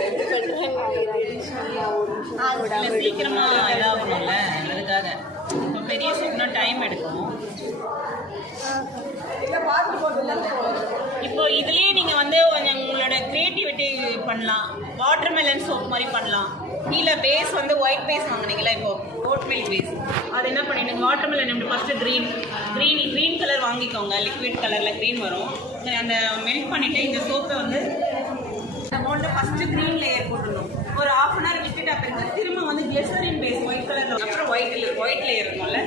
சீக்கிரமாக இதாகணும்ல அதுக்காக இப்போ பெரிய சோப்னா டைம் எடுக்கும் இப்போ இதுலேயே நீங்கள் வந்து உங்களோட க்ரியேட்டிவிட்டி பண்ணலாம் வாட்டர் மெலன் சோப் மாதிரி பண்ணலாம் கீழே பேஸ் வந்து ஒயிட் பேஸ் வாங்கினீங்களா இப்போ ஓட் மில்க் பேஸ் அது என்ன பண்ணிடுங்க வாட்டர் மெலன் எப்படி ஃபஸ்ட்டு க்ரீன் கலர் வாங்கிக்கோங்க லிக்விட் கலரில் க்ரீன் வரும் அந்த மெல்ட் பண்ணிவிட்டு இந்த சோப்பை வந்து அமௌண்ட்டு ஃபஸ்ட்டு க்ரீன் லேயர் போட்டுடணும் ஒரு ½ அன் ஹவர் விட்டுட்டு அப்புறம் திரும்ப வந்து கிளிசரின் பேஸ் ஒயிட் கலரில் அப்புறம் ஒயிட் லேயர் இருக்கும்ல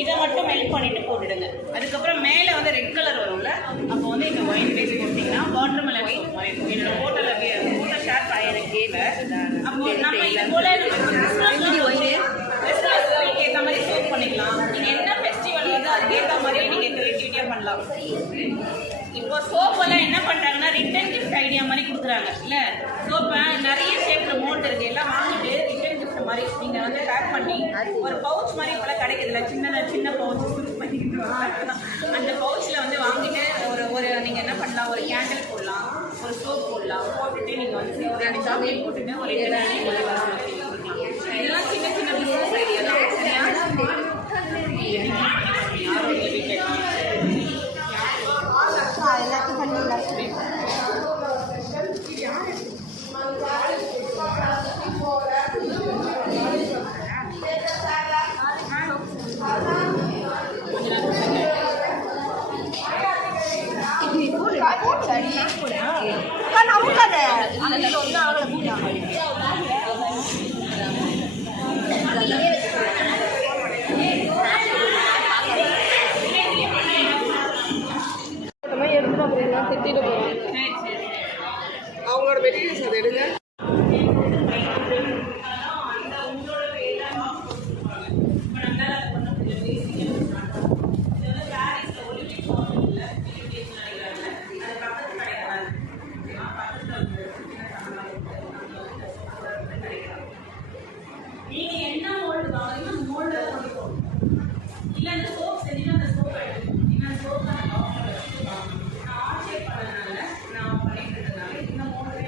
இதை மட்டும் மெல்ட் பண்ணிட்டு போட்டுடுங்க அதுக்கப்புறம் மேலே வந்து ரெட் கலர் வரும்ல அப்போ வந்து இந்த ஒயிட் பேஸ் போட்டிங்கன்னா வாட்டர் மெலன் மாதிரி இருக்கும் என்னோட ஃபோட்டோ ஷேர் பண்ணி எனக்கு கேட்க அப்போ நம்ம இது போல கிறிஸ்மஸ்க்கு ஏற்ற மாதிரி சோப் பண்ணிக்கலாம் நீங்கள் என்ன ஃபெஸ்டிவல் வந்து அதுக்கேற்ற மாதிரி நீங்கள் க்ரியேட்டிவிட்டியாக பண்ணலாம் இப்போ சோப்பெல்லாம் என்ன பண்ணுறாங்கன்னா ரிட்டன் கிஃப்ட் ஐடியா மாதிரி கொடுக்குறாங்க இல்லை சோப்பை நிறைய ஷேப்பில் மோல்டு இருக்குது எல்லாம் வாங்கிட்டு ரிட்டன் கிஃப்ட் மாதிரி நீங்கள் வந்து பேக் பண்ணி ஒரு பவுச் மாதிரி இப்போலாம் கிடைக்குதுல்ல சின்ன பவுச் பண்ணிக்கிட்டு அந்த பவுச்சில் வந்து வாங்கிட்டு ஒரு நீங்கள் என்ன பண்ணலாம் ஒரு கேண்டில் போடலாம் ஒரு சோப் போடலாம் போட்டுட்டு நீங்கள் வந்து ஒரு 2 சாக்லேட் போட்டுட்டு ஒரு கொடுக்கலாம் இதெல்லாம் சின்ன பிஸ்னஸ் ஐடியா தான் அவங்களோட மெட்டீரியல்ஸ் அதை எடுங்க நீங்கள் என்ன மோல்டு வாங்கினா மோல்டு இல்லை அந்த சோப் செஞ்சு அந்த சோப் எடுத்துக்கணும் சோப் நான் ஆஃப் பண்ணதுனால நான் பண்ணிட்டு இருந்ததுனால இந்த மோல்டு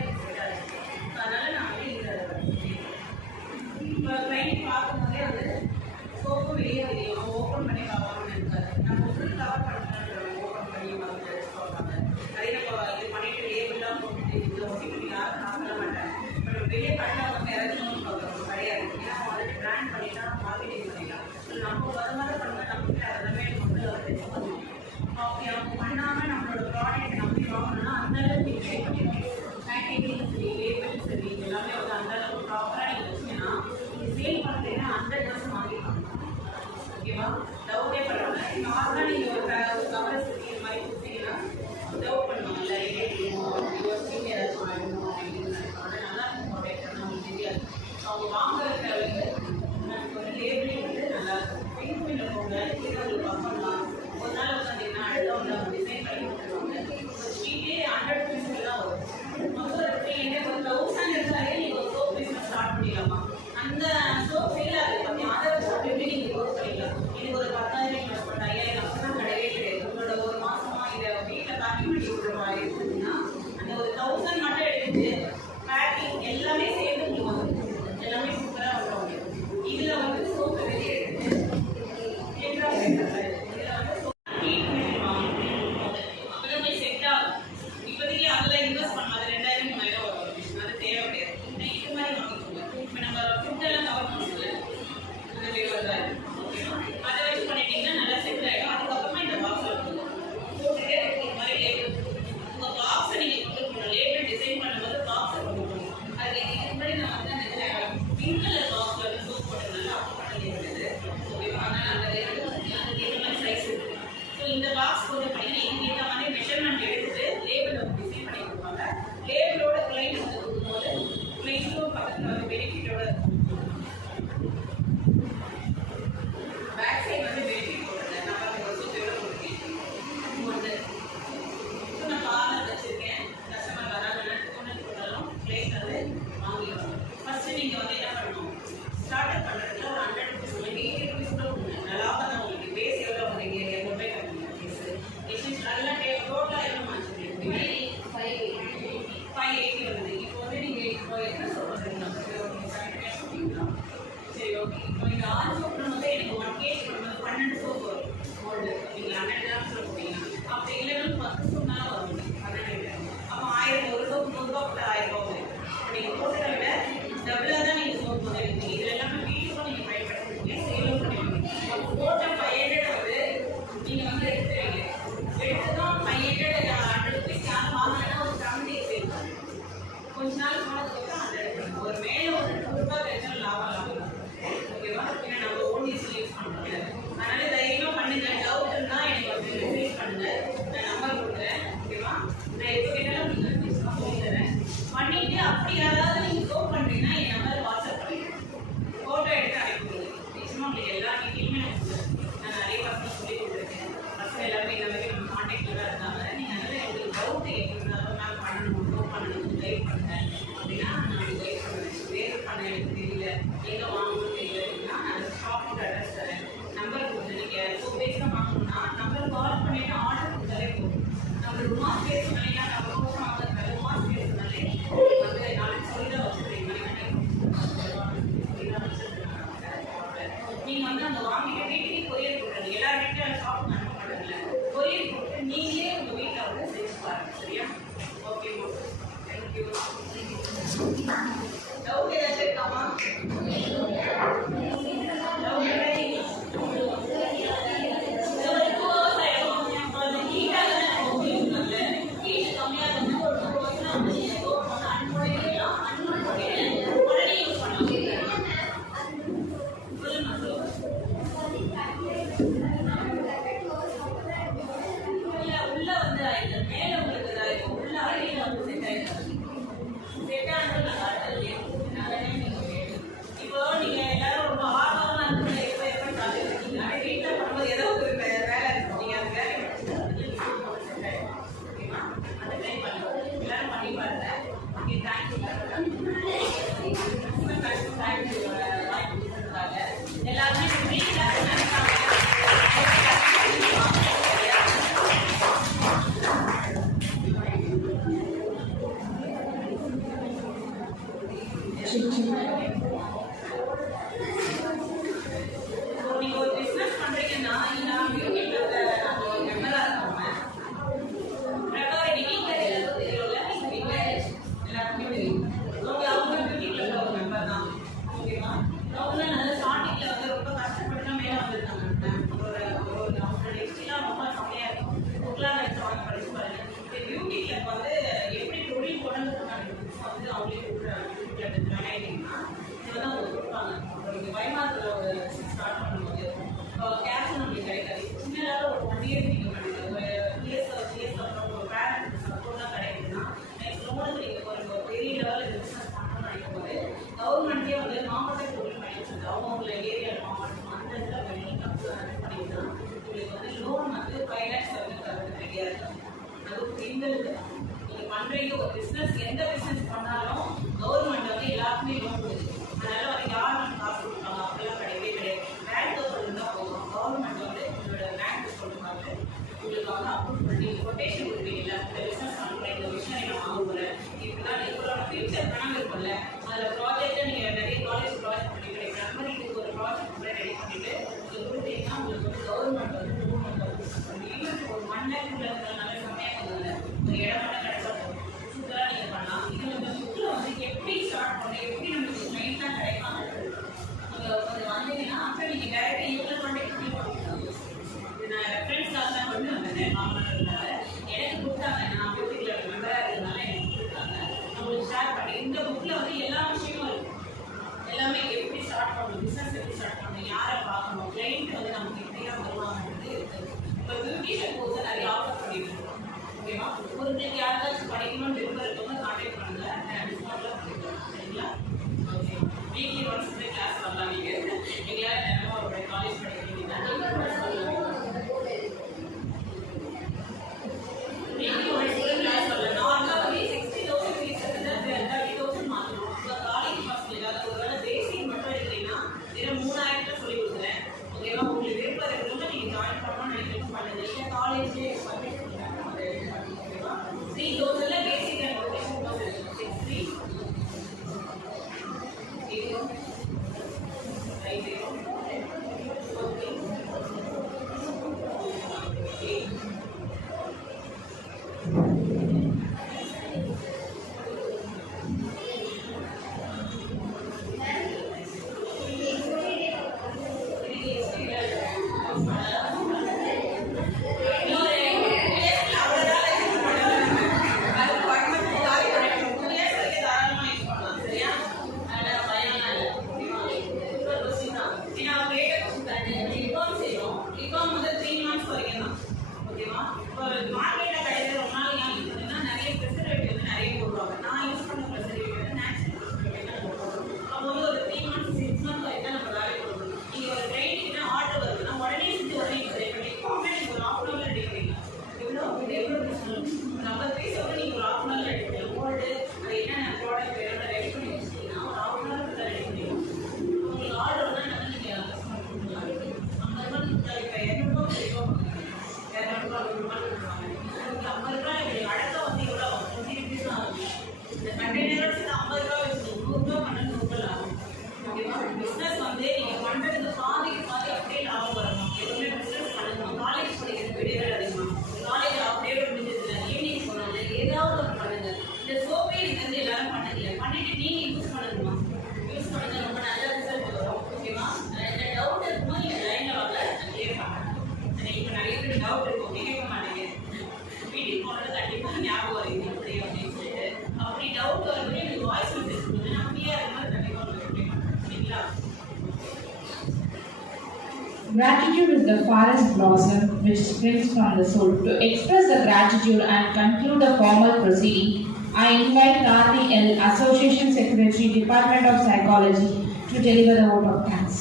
அப்படின்னா நான் வெயிட் பண்ணுவேன். வேறு பண்ண எனக்கு தெரியல, எங்கே வாங்கணும்னு தெரியல அப்படின்னா நான் ஷாப்புக்கு அட்ரஸ் தரேன், நம்பர் கொடுத்து நீங்கள் ஸோ பேஸாக வாங்கணும்னா நம்பர் கால் பண்ணிவிட்டு ஆர்டர் கொடுத்தாலே போதும். நம்ம ருமாஸ் பேசுனாலே நம்ம ஃபோன் வாங்குறதுனால ருமாஸ் பேசுனாலே வந்து நாளைக்கு சொல்லி தான் வச்சுருக்கீங்க. நீங்கள் வந்து அந்த வாங்கிட்டு வீட்டுக்கு கொரியர் போடுறது எல்லா வீட்டிலும் ஷாப்புக்கு அனுப்ப மாட்டாங்கல்ல, கொரியர் போட்டு நீங்களே உங்கள் வீட்டில் வந்து செஞ்சு பாருங்க. சரியா? Okay ma'am, thank you. டவுட் ஏதாச்சும் இருக்காமா? கவர்மெண்ட்டே வந்து மாவட்டத்தை தொழில் பண்ணிட்டு அவங்க ஏரியா மாவட்டம் அந்த இடத்துல பண்ணிங்கன்னா உங்களுக்கு வந்து லோன் வந்து 5 lakhs வந்து தரது ரெடியாக இருக்கும். அது பெண்களுக்கு நீங்கள் பண்ணுறீங்க ஒரு பிஸ்னஸ், எந்த பிஸ்னஸ் பண்ணாலும் கவர்மெண்ட் வந்து எல்லாருக்குமே லோன் கொடுக்குது. அதனால வந்து யாரும் காசு கொடுப்பாங்க அப்படிலாம் கிடையவே கிடையாது. பேங்க் சொல்லுங்க போதும், கவர்மெண்ட் வந்து உங்களோட பேங்க் சொல்லுவாங்க உங்களுக்கு வந்து அப்ரூவ் பண்ணி கொட்டேஷன் கொடுப்பீங்கல்ல, இந்த பிஸ்னஸ் பண்ணுறேன், இந்த விஷயம் நான் வாங்குறேன், இப்படிதான் உங்களோட ஃபியூச்சர் கனவு இருக்கும்ல, அதில் ப்ராஜெக்டை நீங்கள் நிறைய காலேஜ் ப்ராஜெக்ட் பண்ணி கிடைக்கிற அந்த மாதிரி இதுக்கு ஒரு ப்ராஜெக்ட் கூட ரெடி பண்ணிட்டு நீங்கள் கொடுத்தீங்கன்னா உங்களுக்கு வந்து கவர்மெண்ட் வந்து ஈவன் ஒரு 1 lakh நல்ல சமயம் இல்லை, ஒரு இடம் மட்டும் கிடைச்சா போதும், சூப்பராக நீங்கள் பண்ணலாம். இது வந்து புக்கில் வந்து எப்படி ஸ்டார்ட் பண்ணணும், எப்படி நமக்கு மெயின்லாம் கிடைக்காம நீங்கள் கொஞ்சம் வந்தீங்கன்னா அப்புறம் நீங்கள் டேரெக்டாக இவ்வளோ கான்டெக்ட் பண்ணி பண்ணிக்கலாம். இது நான் ரெஃபரன்ஸ்க்காக தான் கொண்டு வந்தேன் மாமனார், எனக்கு கொடுத்தாங்க, நான் பியூட்டிக்கில் மெம்பராக இருக்கிறதுனால எனக்கு கொடுத்தாங்க, உங்களுக்கு ஷேர் பண்ணி. இந்த புக்கில் வந்து எல்லா விஷயமும் இருக்கும், எல்லாமே எப்படி ஸ்டார்ட் பண்ணணும், பிஸ்னஸ் எப்படி ஸ்டார்ட் பண்ணணும், யாரை பார்க்கணும், கிளைண்ட் வந்து நமக்கு எப்படிலாம் வருவாங்கன்றது இருக்குது. இப்போ பியூட்டிஷியன் கோர்ஸை நிறைய ஆஃபர் பண்ணிட்டு இருக்கோம். ஓகேவா? உங்களுக்கு யாராச்சும் படிக்கணும்னு விருப்பம் இருக்கவங்க கான்டாக்ட் பண்ணுங்கள், டிஸ்கவுண்ட்லாம் பண்ணிக்கலாம். சரிங்களா? ஓகே, வீக்லி ஒன்ஸ் கிளாஸ் வரலாம். நீங்கள் எங்கேயாவது நேரமாக ஒரு காலேஜ் படிக்கிறீங்கன்னா வீக்லி ஒன்ஸ் கிளாஸ் வரலாம். நார்மலாக வந்து 60,000 ஃபீஸ் வந்து 30,000 மாற்றணும். இப்போ காலேஜ் பசங்க ஏதாவது ஒரு வேலை பேசிக் மட்டும் எடுக்கிறீங்கன்னா வெறும் 3000 சொல்லி கொடுக்குறேன். ஓகேவா? உங்களுக்கு விருப்பம் இருக்கிறவங்க நீங்கள் ஜாயின் பண்ணணும்னு நினைக்கிறேன் பண்ணுங்க. இல்லை காலேஜ்லேயே பண்ணி ஓகேவா? 3,000ல பேசிக் அண்ட் ரொட்டேஷன் கோர்ஸ் 63 50 ரூபாய் இப்படி அடுத்த வந்து எவ்வளோ ஆகும் 20 rupees தான் ஆகும். இந்த கண்டெய்னர் வச்சு 50 ரூபாய் வச்சு 100 ரூபாய் பண்ணணும் 100 ரூபாய் ஆகும். ஓகேவா? பிஸ்னஸ் வந்து நீங்கள் பண்ணுறதுக்கு பாதிக்கு பாதி அப்படியே லாபம் வரணும். எதுவுமே பிஸ்னஸ் பண்ணணும். காலேஜ் படிக்கிறது விடவே அதிகமாக காலேஜ் அப்படியே முடிஞ்சதில்லை ஈவினிங் போனாங்க ஏதாவது ஒரு பண்ணுங்க. இந்த சோப்பே நீங்கள் வந்து எல்லாரும் பண்ணதில்லை பண்ணிட்டு நீங்கள் யூஸ் பண்ணணுமா யூஸ் பண்ணுங்க ரொம்ப நல்ல ரிசல்ட் வரும். ஓகேவா? இந்த டவுட் இருக்கும்போது நீங்கள் லைனில் வாங்க நான் கிளியர் பண்ணுறேன். இப்போ நிறைய பேர் டவுட் இருக்கும் கேட்க மாட்டேங்க வீட்டுக்கு போனது கண்டிப்பாக ஞாபகம் வருது எப்படி அப்படின்னு சொல்லிட்டு அப்படி டவுட் வரும்போது எனக்கு வாய்ஸ் மெசேஜ் கொடுங்க நான் ஃப்ரீயாக இருக்கும்போது கண்டிப்பாக உங்களுக்கு ரிப்ளை பண்ணுறேன். சரிங்களா? Gratitude is the forest blossom which springs from the soul. To express the gratitude and conclude the formal proceeding, I invite Karthi L, Association Secretary, Department of Psychology, to deliver the vote of thanks.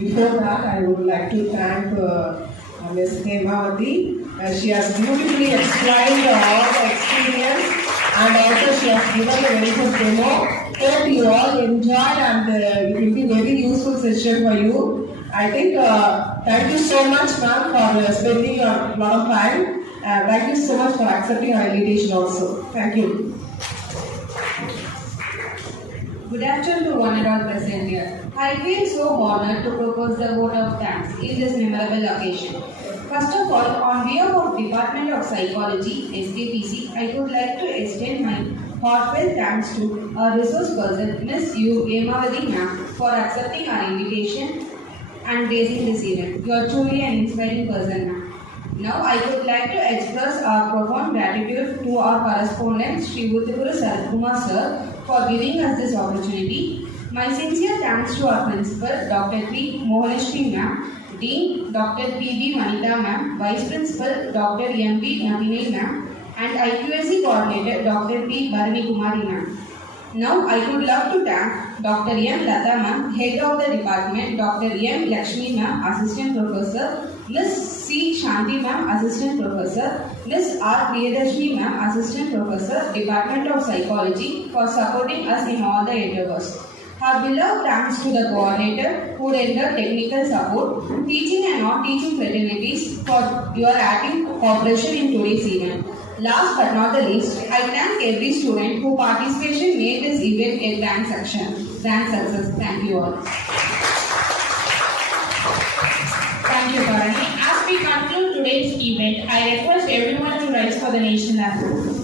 Before that, I would like to thank Ms. Hemavati. She has beautifully explained all the experience and also she has given a very good demo. Hope you all enjoyed and it will be very useful session for you. I think thank you so much ma'am for spending a lot of time. Thank you so much for accepting our invitation also. Thank you. Good afternoon to one and all present here. I feel so honored to propose the vote of thanks in this memorable occasion. First of all, on behalf of Department of Psychology, SKPC, I would like to extend my heartfelt thanks to our resource person, Ms. U. Hemavati ma'am, for accepting our invitation and gracing this event. You are truly an inspiring person, ma'am. Now, I would like to express our profound gratitude to our correspondent, Sri Uthipura Sarathkumar sir, for giving us this opportunity. My sincere thanks to our principal, Dr. P. Mohaneshri ma'am, Dean, Dr. P.B. Manita ma'am, Vice Principal, Dr. M.B. Navinay ma'am, and IQAC Coordinator, Dr. P. Bharani Kumari ma'am. Now, I would love to thank Dr. M. Lata ma'am, Head of the Department, Dr. M. Lakshmi ma'am, Assistant Professor, Ms. C. Shanti ma'am, Assistant Professor, Ms. R. Priyadarshini ma'am, Assistant Professor, Department of Psychology, for supporting us in all the endeavors. Our beloved thanks to the coordinator who rendered technical support, teaching and non-teaching fraternities for your active cooperation in today's event. Last but not the least, I thank every student whose participation made this event a grand success. Thank you all. Thank you, Bharani. As we conclude today's event, I request everyone to rise for the national anthem.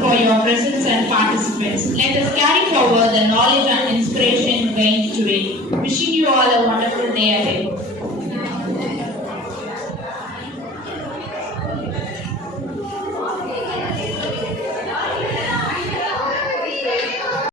For your presence and participants. Let us carry forward the knowledge and inspiration gained today. Wishing you all a wonderful day ahead.